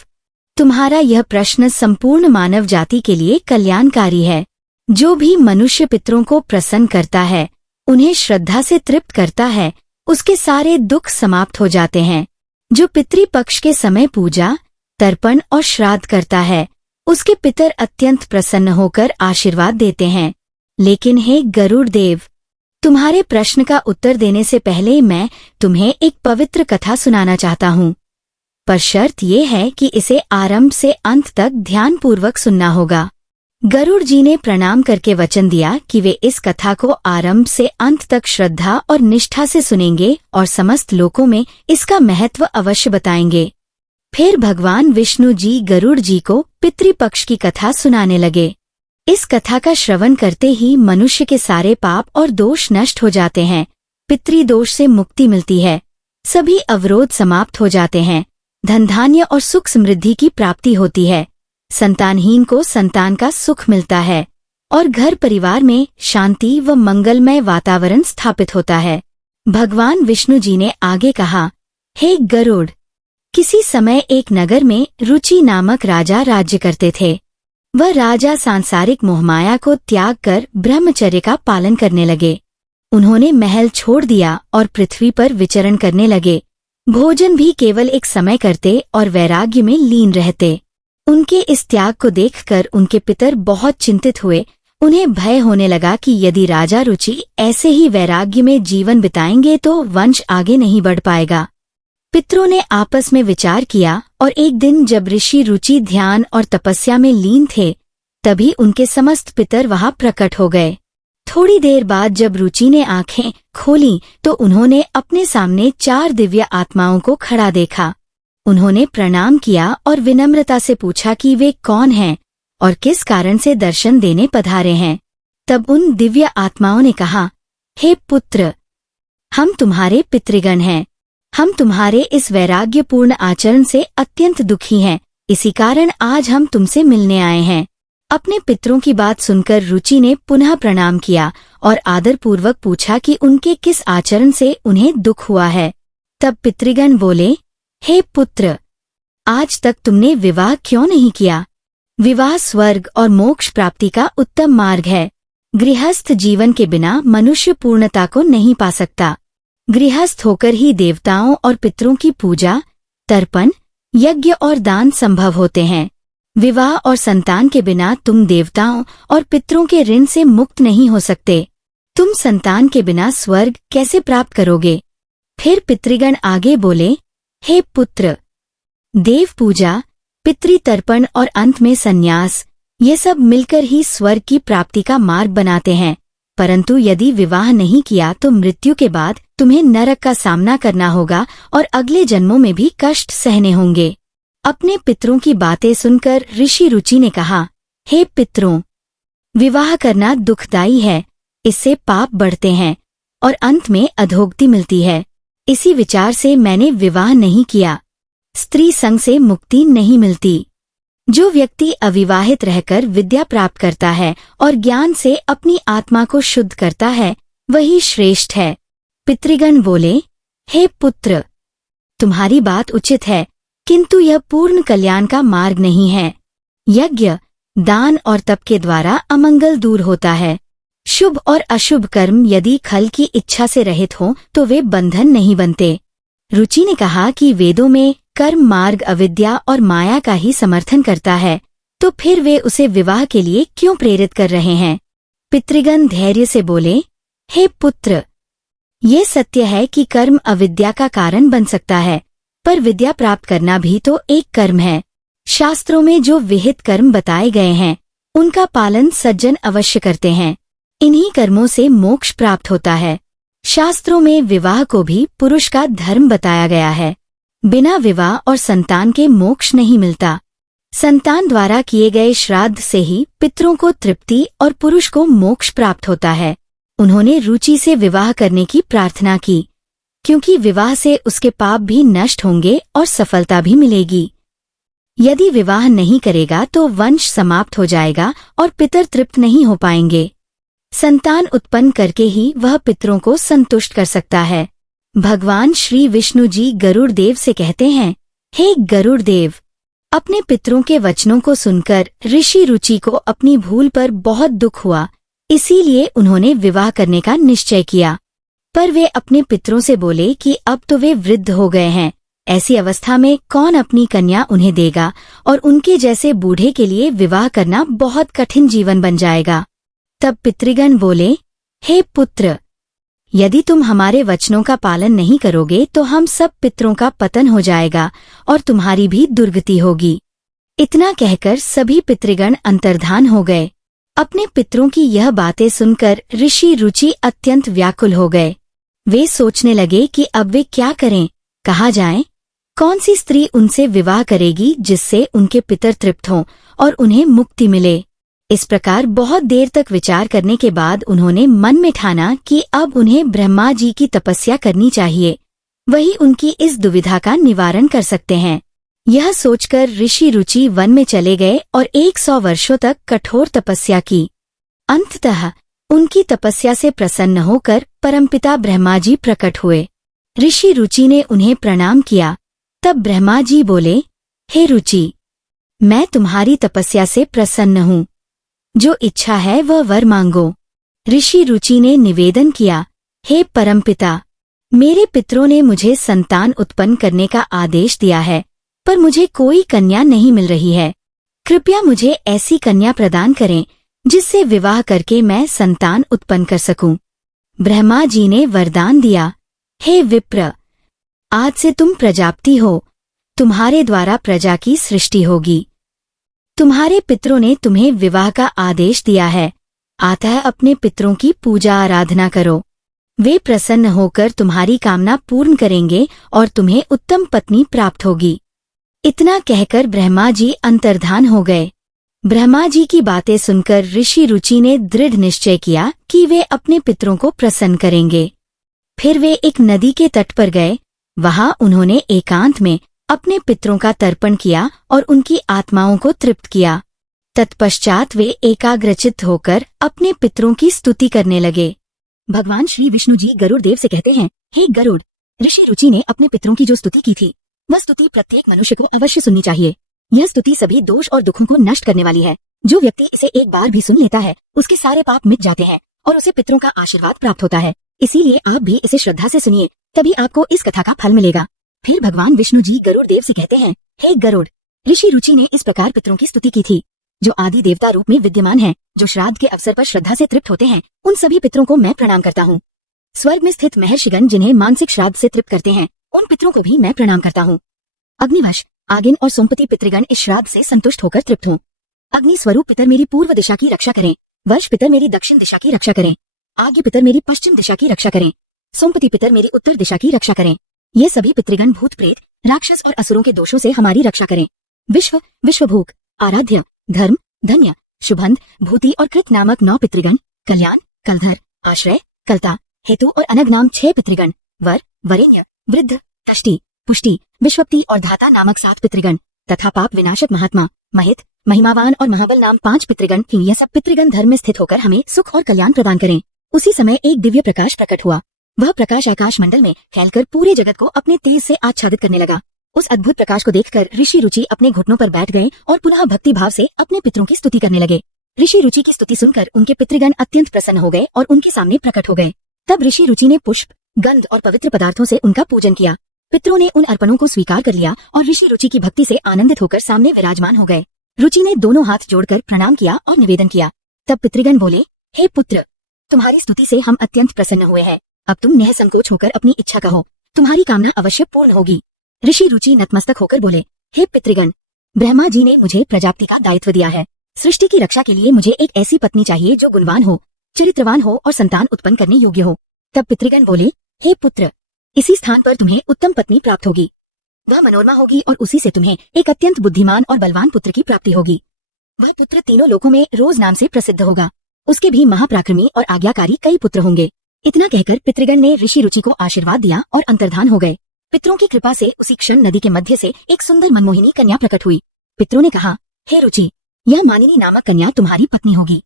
तुम्हारा यह प्रश्न संपूर्ण मानव जाति के लिए कल्याणकारी है। जो भी मनुष्य पितरों को प्रसन्न करता है, उन्हें श्रद्धा से तृप्त करता है, उसके सारे दुख समाप्त हो जाते हैं। जो पितृपक्ष के समय पूजा, तर्पण और श्राद्ध करता है, उसके पितर अत्यंत प्रसन्न होकर आशीर्वाद देते हैं। लेकिन हे गरुड़ देव, तुम्हारे प्रश्न का उत्तर देने से पहले मैं तुम्हें एक पवित्र कथा सुनाना चाहता हूँ, पर शर्त ये है कि इसे आरंभ से अंत तक ध्यानपूर्वक सुनना होगा। गरुड़ जी ने प्रणाम करके वचन दिया कि वे इस कथा को आरंभ से अंत तक श्रद्धा और निष्ठा से सुनेंगे और समस्त लोगों में इसका महत्व अवश्य बताएंगे। फिर भगवान विष्णु जी गरुड़ जी को पितृपक्ष की कथा सुनाने लगे। इस कथा का श्रवण करते ही मनुष्य के सारे पाप और दोष नष्ट हो जाते हैं। पितृदोष से मुक्ति मिलती है। सभी अवरोध समाप्त हो जाते हैं। धन धान्य और सुख समृद्धि की प्राप्ति होती है। संतानहीन को संतान का सुख मिलता है और घर परिवार में शांति व मंगलमय वातावरण स्थापित होता है। भगवान विष्णु जी ने आगे कहा, हे गरुड़, किसी समय एक नगर में रुचि नामक राजा राज्य करते थे। वह राजा सांसारिक मोहमाया को त्याग कर ब्रह्मचर्य का पालन करने लगे। उन्होंने महल छोड़ दिया और पृथ्वी पर विचरण करने लगे। भोजन भी केवल एक समय करते और वैराग्य में लीन रहते। उनके इस त्याग को देखकर उनके पितर बहुत चिंतित हुए। उन्हें भय होने लगा कि यदि राजा रुचि ऐसे ही वैराग्य में जीवन बिताएंगे तो वंश आगे नहीं बढ़ पाएगा। पितरों ने आपस में विचार किया और एक दिन जब ऋषि रुचि ध्यान और तपस्या में लीन थे, तभी उनके समस्त पितर वहां प्रकट हो गए। थोड़ी देर बाद जब रुचि ने आंखें खोलीं तो उन्होंने अपने सामने 4 दिव्य आत्माओं को खड़ा देखा। उन्होंने प्रणाम किया और विनम्रता से पूछा कि वे कौन हैं और किस कारण से दर्शन देने पधारे हैं। तब उन दिव्य आत्माओं ने कहा, हे पुत्र, हम तुम्हारे पितृगण हैं। हम तुम्हारे इस वैराग्यपूर्ण आचरण से अत्यंत दुखी हैं, इसी कारण आज हम तुमसे मिलने आए हैं। अपने पितरों की बात सुनकर रुचि ने पुनः प्रणाम किया और आदरपूर्वक पूछा कि उनके किस आचरण से उन्हें दुख हुआ है। तब पितृगण बोले, हे पुत्र, आज तक तुमने विवाह क्यों नहीं किया? विवाह स्वर्ग और मोक्ष प्राप्ति का उत्तम मार्ग है। गृहस्थ जीवन के बिना मनुष्य पूर्णता को नहीं पा सकता। गृहस्थ होकर ही देवताओं और पितरों की पूजा, तर्पण, यज्ञ और दान संभव होते हैं। विवाह और संतान के बिना तुम देवताओं और पितरों के ऋण से मुक्त नहीं हो सकते। तुम संतान के बिना स्वर्ग कैसे प्राप्त करोगे? फिर पितृगण आगे बोले, हे पुत्र, देव पूजा, पितृतर्पण और अंत में संन्यास, ये सब मिलकर ही स्वर्ग की प्राप्ति का मार्ग बनाते हैं। परंतु यदि विवाह नहीं किया तो मृत्यु के बाद तुम्हें नरक का सामना करना होगा और अगले जन्मों में भी कष्ट सहने होंगे। अपने पितरों की बातें सुनकर ऋषि रुचि ने कहा, हे पितरों, विवाह करना दुखदायी है, इससे पाप बढ़ते हैं और अंत में अधोगति मिलती है। इसी विचार से मैंने विवाह नहीं किया। स्त्री संग से मुक्ति नहीं मिलती। जो व्यक्ति अविवाहित रहकर विद्या प्राप्त करता है और ज्ञान से अपनी आत्मा को शुद्ध करता है, वही श्रेष्ठ है। पितृगण बोले, हे पुत्र, तुम्हारी बात उचित है, किंतु यह पूर्ण कल्याण का मार्ग नहीं है। यज्ञ, दान और तप के द्वारा अमंगल दूर होता है। शुभ और अशुभ कर्म यदि खल की इच्छा से रहित हों तो वे बंधन नहीं बनते। रुचि ने कहा कि वेदों में कर्म मार्ग अविद्या और माया का ही समर्थन करता है, तो फिर वे उसे विवाह के लिए क्यों प्रेरित कर रहे हैं? पितृगण धैर्य से बोले, हे पुत्र, ये सत्य है कि कर्म अविद्या का कारण बन सकता है, पर विद्या प्राप्त करना भी तो एक कर्म है। शास्त्रों में जो विहित कर्म बताए गए हैं, उनका पालन सज्जन अवश्य करते हैं। इन्हीं कर्मों से मोक्ष प्राप्त होता है। शास्त्रों में विवाह को भी पुरुष का धर्म बताया गया है। बिना विवाह और संतान के मोक्ष नहीं मिलता। संतान द्वारा किए गए श्राद्ध से ही पितरों को तृप्ति और पुरुष को मोक्ष प्राप्त होता है। उन्होंने रुचि से विवाह करने की प्रार्थना की, क्योंकि विवाह से उसके पाप भी नष्ट होंगे और सफलता भी मिलेगी। यदि विवाह नहीं करेगा तो वंश समाप्त हो जाएगा और पितर तृप्त नहीं हो पाएंगे। संतान उत्पन्न करके ही वह पितरों को संतुष्ट कर सकता है। भगवान श्री विष्णु जी गरुड़ देव से कहते हैं, हे गरुड़ देव, अपने पितरों के वचनों को सुनकर ऋषि रुचि को अपनी भूल पर बहुत दुख हुआ, इसीलिए उन्होंने विवाह करने का निश्चय किया। पर वे अपने पितरों से बोले कि अब तो वे वृद्ध हो गए हैं, ऐसी अवस्था में कौन अपनी कन्या उन्हें देगा और उनके जैसे बूढ़े के लिए विवाह करना बहुत कठिन जीवन बन जाएगा। तब पितृगण बोले, हे पुत्र, यदि तुम हमारे वचनों का पालन नहीं करोगे तो हम सब पितरों का पतन हो जाएगा और तुम्हारी भी दुर्गति होगी। इतना कहकर सभी पितृगण अंतर्धान हो गए। अपने पितरों की यह बातें सुनकर ऋषि रुचि अत्यंत व्याकुल हो गए। वे सोचने लगे कि अब वे क्या करें, कहाँ जाएं? कौन सी स्त्री उनसे विवाह करेगी जिससे उनके पितर तृप्त हों और उन्हें मुक्ति मिले? इस प्रकार बहुत देर तक विचार करने के बाद उन्होंने मन में ठाना कि अब उन्हें ब्रह्मा जी की तपस्या करनी चाहिए, वही उनकी इस दुविधा का निवारण कर सकते हैं। यह सोचकर ऋषि रुचि वन में चले गए और 100 वर्षों तक कठोर तपस्या की। अंततः उनकी तपस्या से प्रसन्न होकर परमपिता ब्रह्मा जी प्रकट हुए। ऋषि रुचि ने उन्हें प्रणाम किया। तब ब्रह्मा जी बोले, हे रुचि, मैं तुम्हारी तपस्या से प्रसन्न हूँ। जो इच्छा है वह वर मांगो। ऋषि रुचि ने निवेदन किया, हे परमपिता, मेरे पितरों ने मुझे संतान उत्पन्न करने का आदेश दिया है, पर मुझे कोई कन्या नहीं मिल रही है। कृपया मुझे ऐसी कन्या प्रदान करें जिससे विवाह करके मैं संतान उत्पन्न कर सकूं। ब्रह्मा जी ने वरदान दिया, हे विप्र, आज से तुम प्रजापति हो, तुम्हारे द्वारा प्रजा की सृष्टि होगी। तुम्हारे पितरों ने तुम्हें विवाह का आदेश दिया है, अतः अपने पितरों की पूजा आराधना करो। वे प्रसन्न होकर तुम्हारी कामना पूर्ण करेंगे और तुम्हें उत्तम पत्नी प्राप्त होगी। इतना कहकर ब्रह्मा जी अंतर्धान हो गए। ब्रह्मा जी की बातें सुनकर ऋषि रुचि ने दृढ़ निश्चय किया कि वे अपने पितरों को प्रसन्न करेंगे। फिर वे एक नदी के तट पर गए। वहां उन्होंने एकांत में अपने पितरों का तर्पण किया और उनकी आत्माओं को तृप्त किया। तत्पश्चात वे एकाग्रचित्त होकर अपने पितरों की स्तुति करने लगे। भगवान श्री विष्णु जी गरुड़ देव से कहते हैं, हे गरुड़, ऋषि रुचि ने अपने पितरों की जो स्तुति की थी, वह स्तुति प्रत्येक मनुष्य को अवश्य सुननी चाहिए। यह स्तुति सभी दोष और दुखों को नष्ट करने वाली है। जो व्यक्ति इसे एक बार भी सुन लेता है, उसके सारे पाप मिट जाते हैं और उसे पितरों का आशीर्वाद प्राप्त होता है। इसीलिए आप भी इसे श्रद्धा से सुनिए, तभी आपको इस कथा का फल मिलेगा। फिर भगवान विष्णु जी गरुड़ देव से कहते हैं, हे गरुड़, ऋषि रुचि ने इस प्रकार पितरों की स्तुति की थी। जो आदि देवता रूप में विद्यमान हैं, जो श्राद्ध के अवसर पर श्रद्धा से तृप्त होते हैं, उन सभी पितरों को मैं प्रणाम करता हूँ। स्वर्ग में स्थित महर्षिगण जिन्हें मानसिक श्राद्ध से तृप्त करते हैं, उन पितरों को भी मैं प्रणाम करता हूँ। अग्निवश, आगिन और सोमपति पितृगण इस श्राद्ध से संतुष्ट होकर तृप्त हों। अग्नि स्वरूप पितर मेरी पूर्व दिशा की रक्षा करें, वर्ष पितर मेरी दक्षिण दिशा की रक्षा करें, आग्य पितर मेरी पश्चिम दिशा की रक्षा करें, सोमपति पितर मेरी उत्तर दिशा की रक्षा करें। ये सभी पितृगण भूत प्रेत, राक्षस और असुरों के दोषों से हमारी रक्षा करें। विश्व, विश्वभूक, आराध्य, धर्म, धन्य, शुभंध, भूति और कृत नामक 9 पितृगण, कल्याण, कलधर, आश्रय, कलता, हेतु और अनग नाम 6 पितृगण, वर, वरेण्य, वृद्ध, तष्टि, पुष्टि, विश्वप्ति और धाता नामक 7 पितृगण, तथा पाप विनाशक महात्मा, महित, महिमावान और महाबल नाम 5 पितृगण। यह सब पितृगण धर्म में स्थित होकर हमें सुख और कल्याण प्रदान करें। उसी समय एक दिव्य प्रकाश प्रकट हुआ। वह प्रकाश आकाश मंडल में फैलकर पूरे जगत को अपने तेज से आच्छादित करने लगा। उस अद्भुत प्रकाश को देखकर ऋषि रुचि अपने घुटनों पर बैठ गए और पुनः भक्ति भाव से अपने पितरों की स्तुति करने लगे। ऋषि रुचि की स्तुति सुनकर उनके पितृगण अत्यंत प्रसन्न हो गए और उनके सामने प्रकट हो गए। तब ऋषि रुचि ने पुष्प, गंध और पवित्र पदार्थों से उनका पूजन किया। पितरों ने उन अर्पणों को स्वीकार कर लिया और ऋषि रुचि की भक्ति से आनंदित होकर सामने विराजमान हो गए। रुचि ने दोनों हाथ जोड़कर प्रणाम किया और निवेदन किया। तब पितृगण बोले, हे पुत्र, तुम्हारी स्तुति से हम अत्यंत प्रसन्न हुए हैं। अब तुम निःसंकोच होकर अपनी इच्छा कहो, तुम्हारी कामना अवश्य पूर्ण होगी। ऋषि रुचि नतमस्तक होकर बोले, हे पितृगण, ब्रह्मा जी ने मुझे प्रजापति का दायित्व दिया है। सृष्टि की रक्षा के लिए मुझे एक ऐसी पत्नी चाहिए जो गुणवान हो, चरित्रवान हो और संतान उत्पन्न करने योग्य हो। तब पितृगण बोले, हे पुत्र, इसी स्थान पर तुम्हें उत्तम पत्नी प्राप्त होगी। वह मनोरमा होगी और उसी से तुम्हें एक अत्यंत बुद्धिमान और बलवान पुत्र की प्राप्ति होगी। वह पुत्र तीनों लोकों में रोज नाम से प्रसिद्ध होगा। उसके भी महापराक्रमी और आज्ञाकारी कई पुत्र होंगे। इतना कहकर पितृगण ने ऋषि रुचि को आशीर्वाद दिया और अंतर्धान हो गए। पितरों की कृपा से उसी क्षण नदी के मध्य से एक सुंदर मनमोहिनी कन्या प्रकट हुई। पितरों ने कहा, हे रुचि, यह मानिनी नामक कन्या तुम्हारी पत्नी होगी।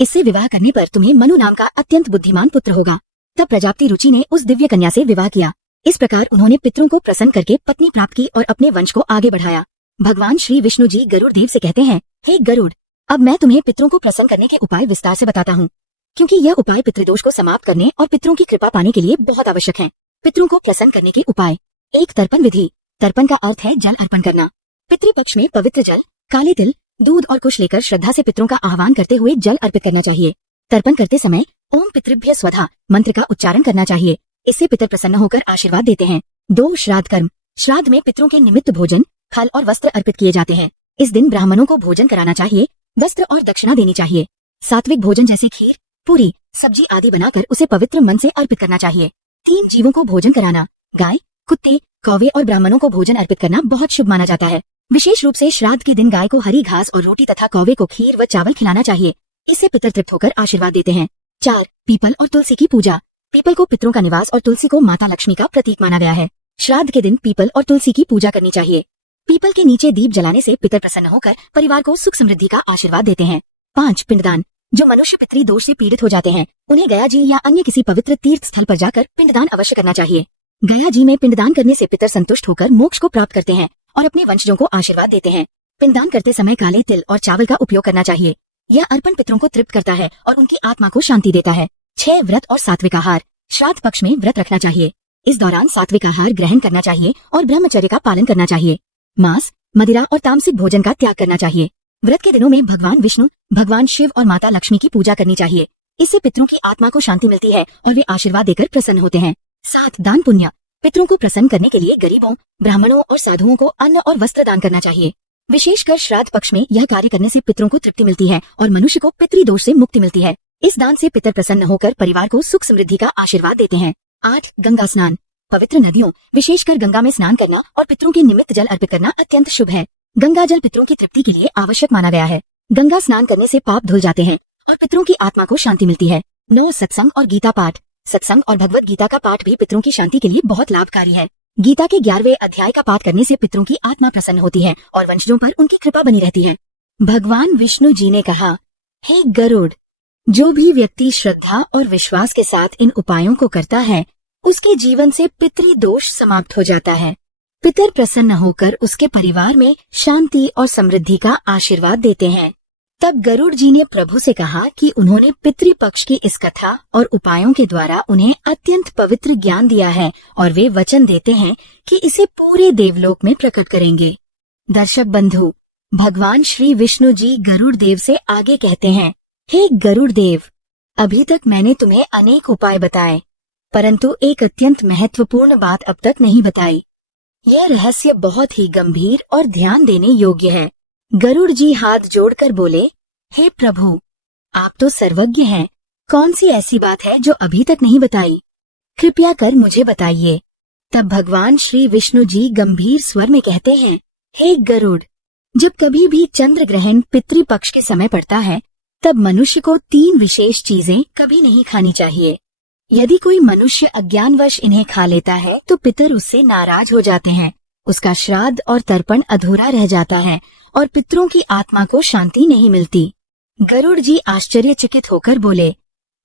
इससे विवाह करने पर तुम्हें मनु नाम का अत्यंत बुद्धिमान पुत्र होगा। तब प्रजापति रुचि ने उस दिव्य कन्या से विवाह किया। इस प्रकार उन्होंने पितरों को प्रसन्न करके पत्नी प्राप्त की और अपने वंश को आगे बढ़ाया। भगवान श्री विष्णु जी गरुड़ देव से कहते हैं, हे गरुड़, अब मैं तुम्हें पितरों को प्रसन्न करने के उपाय विस्तार से बताता हूँ, क्योंकि यह उपाय पितृदोष को समाप्त करने और पितरों की कृपा पाने के लिए बहुत आवश्यक है। पितरों को प्रसन्न करने के उपाय। 1. तर्पण विधि। तर्पण का अर्थ है जल अर्पण करना। पितृपक्ष में पवित्र जल, काले तिल, दूध और कुश लेकर श्रद्धा से पितरों का आह्वान करते हुए जल अर्पित करना चाहिए। तर्पण करते समय ओम पितृभ्य स्वधा मंत्र का उच्चारण करना चाहिए। इससे पितर प्रसन्न होकर आशीर्वाद देते हैं। 2. श्राद्ध कर्म। श्राद्ध में पितरों के निमित्त भोजन, फल और वस्त्र अर्पित किए जाते हैं। इस दिन ब्राह्मणों को भोजन कराना चाहिए, वस्त्र और दक्षिणा देनी चाहिए। सात्विक भोजन जैसे खीर, पूरी, सब्जी आदि बनाकर उसे पवित्र मन से अर्पित करना चाहिए। 3. जीवों को भोजन कराना। गाय, कुत्ते, कौवे और ब्राह्मणों को भोजन अर्पित करना बहुत शुभ माना जाता है। विशेष रूप से श्राद्ध के दिन गाय को हरी घास और रोटी तथा कौवे को खीर व चावल खिलाना चाहिए। इससे पितर तृप्त होकर आशीर्वाद देते हैं। 4. पीपल और तुलसी की पूजा। पीपल को पितरों का निवास और तुलसी को माता लक्ष्मी का प्रतीक माना गया है। श्राद्ध के दिन पीपल और तुलसी की पूजा करनी चाहिए। पीपल के नीचे दीप जलाने से पितर प्रसन्न होकर परिवार को सुख समृद्धि का आशीर्वाद देते हैं। 5. पिंडदान। जो मनुष्य पितरी दोष से पीड़ित हो जाते हैं, उन्हें गया जी या अन्य किसी पवित्र तीर्थ स्थल पर जाकर पिंडदान अवश्य करना चाहिए। गया जी में पिंडदान करने से पितर संतुष्ट होकर मोक्ष को प्राप्त करते हैं और अपने वंशजों को आशीर्वाद देते हैं। पिंडदान करते समय काले तिल और चावल का उपयोग करना चाहिए। यह अर्पण पितरों को तृप्त करता है और उनकी आत्मा को शांति देता है। 6. व्रत और सात्विक आहार। श्राद्ध पक्ष में व्रत रखना चाहिए। इस दौरान सात्विक आहार ग्रहण करना चाहिए और ब्रह्मचर्य का पालन करना चाहिए। मांस, मदिरा और तामसिक भोजन का त्याग करना चाहिए। व्रत के दिनों में भगवान विष्णु, भगवान शिव और माता लक्ष्मी की पूजा करनी चाहिए। इससे पितरों की आत्मा को शांति मिलती है और वे आशीर्वाद देकर प्रसन्न होते हैं। 7. दान पुण्य। पितरों को प्रसन्न करने के लिए गरीबों, ब्राह्मणों और साधुओं को अन्न और वस्त्र दान करना चाहिए। विशेषकर श्राद्ध पक्ष में यह कार्य करने से पितरों को तृप्ति मिलती है और मनुष्य को पितृदोष से मुक्ति मिलती है। इस दान से पितर प्रसन्न होकर परिवार को सुख समृद्धि का आशीर्वाद देते हैं। 8. गंगा स्नान। पवित्र नदियों, विशेषकर गंगा में स्नान करना और पितरों के निमित्त जल अर्पित करना अत्यंत शुभ है। गंगा जल पितरों की तृप्ति के लिए आवश्यक माना गया है। गंगा स्नान करने से पाप धुल जाते हैं और पितरों की आत्मा को शांति मिलती है। 9. सत्संग और गीता पाठ। सत्संग और भगवत गीता का पाठ भी पितरों की शांति के लिए बहुत लाभकारी है। गीता के 11वें अध्याय का पाठ करने से पितरों की आत्मा प्रसन्न होती है और वंशजों पर उनकी कृपा बनी रहती है। भगवान विष्णु जी ने कहा, हे गरुड़, जो भी व्यक्ति श्रद्धा और विश्वास के साथ इन उपायों को करता है उसके जीवन से पितृदोष समाप्त हो जाता है। पितर प्रसन्न होकर उसके परिवार में शांति और समृद्धि का आशीर्वाद देते हैं। तब गरुड़ जी ने प्रभु से कहा कि उन्होंने पितृपक्ष की इस कथा और उपायों के द्वारा उन्हें अत्यंत पवित्र ज्ञान दिया है और वे वचन देते हैं कि इसे पूरे देवलोक में प्रकट करेंगे। दर्शक बंधु, भगवान श्री विष्णु जी गरुड़ देव से आगे कहते हैं, हे गरुड़ देव, अभी तक मैंने तुम्हें अनेक उपाय बताए, परंतु एक अत्यंत महत्वपूर्ण बात अब तक नहीं बताई। यह रहस्य बहुत ही गंभीर और ध्यान देने योग्य है। गरुड़ जी हाथ जोड़कर बोले, हे प्रभु, आप तो सर्वज्ञ हैं, कौन सी ऐसी बात है जो अभी तक नहीं बताई? कृपया कर मुझे बताइए। तब भगवान श्री विष्णु जी गंभीर स्वर में कहते हैं, हे गरुड़, जब कभी भी चंद्र ग्रहण पितृपक्ष के समय पड़ता है तब मनुष्य को 3 विशेष चीजें कभी नहीं खानी चाहिए। यदि कोई मनुष्य अज्ञानवश इन्हें खा लेता है तो पितर उससे नाराज हो जाते हैं, उसका श्राद्ध और तर्पण अधूरा रह जाता है और पितरों की आत्मा को शांति नहीं मिलती। गरुड़ जी आश्चर्यचकित होकर बोले,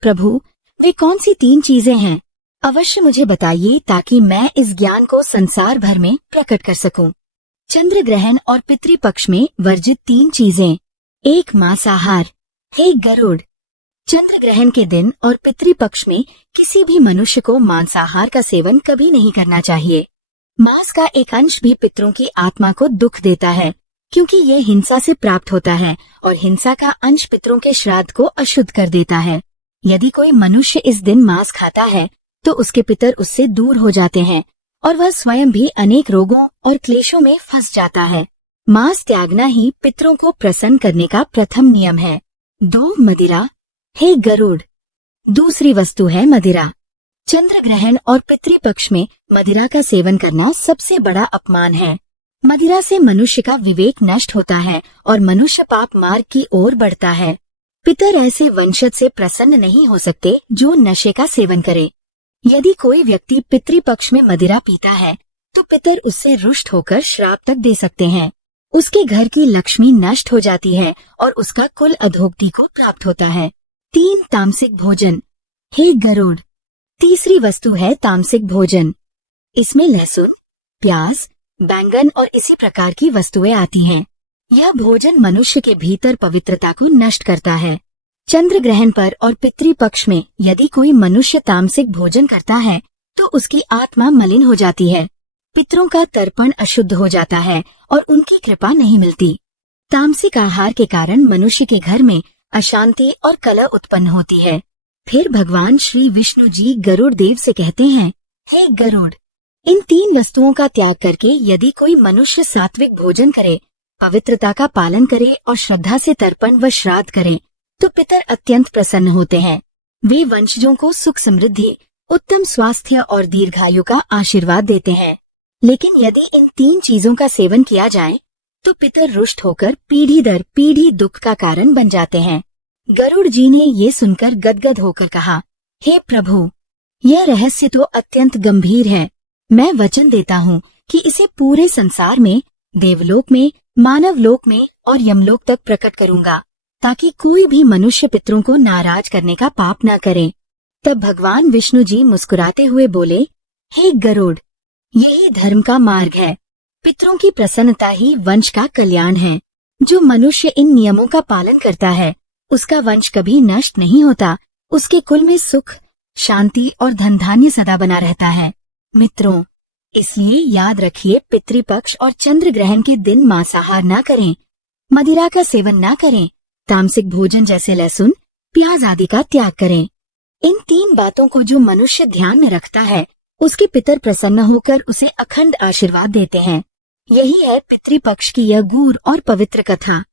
प्रभु, वे कौन सी 3 चीजें हैं? अवश्य मुझे बताइए ताकि मैं इस ज्ञान को संसार भर में प्रकट कर सकूं। चंद्र ग्रहण और पितृपक्ष में वर्जित 3 चीजें। 1. मांसाहार। हे गरुड़, चंद्र ग्रहण के दिन और पितृपक्ष में किसी भी मनुष्य को मांसाहार का सेवन कभी नहीं करना चाहिए। मांस का एक अंश भी पितरों की आत्मा को दुख देता है, क्योंकि यह हिंसा से प्राप्त होता है और हिंसा का अंश पितरों के श्राद्ध को अशुद्ध कर देता है। यदि कोई मनुष्य इस दिन मांस खाता है तो उसके पितर उससे दूर हो जाते हैं और वह स्वयं भी अनेक रोगों और क्लेशों में फंस जाता है। मांस त्यागना ही पितरों को प्रसन्न करने का प्रथम नियम है। 2. मदिरा। हे गरुड़, दूसरी वस्तु है मदिरा। चंद्र ग्रहण और पितृपक्ष में मदिरा का सेवन करना सबसे बड़ा अपमान है। मदिरा से मनुष्य का विवेक नष्ट होता है और मनुष्य पाप मार्ग की ओर बढ़ता है। पितर ऐसे वंशज से प्रसन्न नहीं हो सकते जो नशे का सेवन करे। यदि कोई व्यक्ति पितृपक्ष में मदिरा पीता है तो पितर उससे रुष्ट होकर श्राप तक दे सकते हैं। उसके घर की लक्ष्मी नष्ट हो जाती है और उसका कुल अधोगति को प्राप्त होता है। 3. तामसिक भोजन। हे गरुड़, तीसरी वस्तु है तामसिक भोजन। इसमें लहसुन, प्याज, बैंगन और इसी प्रकार की वस्तुएं आती हैं। यह भोजन मनुष्य के भीतर पवित्रता को नष्ट करता है। चंद्र ग्रहण पर और पितृपक्ष में यदि कोई मनुष्य तामसिक भोजन करता है तो उसकी आत्मा मलिन हो जाती है, पितरों का तर्पण अशुद्ध हो जाता है और उनकी कृपा नहीं मिलती। तामसिक आहार के कारण मनुष्य के घर में अशांति और कलह उत्पन्न होती है। फिर भगवान श्री विष्णु जी गरुड़ देव से कहते हैं, हे गरुड़, इन 3 वस्तुओं का त्याग करके यदि कोई मनुष्य सात्विक भोजन करे, पवित्रता का पालन करे और श्रद्धा से तर्पण व श्राद्ध करे तो पितर अत्यंत प्रसन्न होते हैं। वे वंशजों को सुख समृद्धि, उत्तम स्वास्थ्य और दीर्घायु का आशीर्वाद देते हैं। लेकिन यदि इन 3 चीजों का सेवन किया जाए तो पितर रुष्ट होकर पीढ़ी दर पीढ़ी दुख का कारण बन जाते हैं। गरुड़ जी ने ये सुनकर गदगद होकर कहा, हे प्रभु, यह रहस्य तो अत्यंत गंभीर है। मैं वचन देता हूँ कि इसे पूरे संसार में, देवलोक में, मानव लोक में और यमलोक तक प्रकट करूंगा ताकि कोई भी मनुष्य पितरों को नाराज करने का पाप न करे। तब भगवान विष्णु जी मुस्कुराते हुए बोले, हे गरुड़, यही धर्म का मार्ग है। पितरों की प्रसन्नता ही वंश का कल्याण है। जो मनुष्य इन नियमों का पालन करता है उसका वंश कभी नष्ट नहीं होता, उसके कुल में सुख, शांति और धन धान्य सदा बना रहता है। मित्रों, इसलिए याद रखिए, पितृपक्ष और चंद्र ग्रहण के दिन मांसाहार न करें, मदिरा का सेवन न करें, तामसिक भोजन जैसे लहसुन, प्याज आदि का त्याग करें। इन 3 बातों को जो मनुष्य ध्यान में रखता है उसके पितर प्रसन्न होकर उसे अखंड आशीर्वाद देते हैं। यही है पितृपक्ष की यह गूढ़ और पवित्र कथा।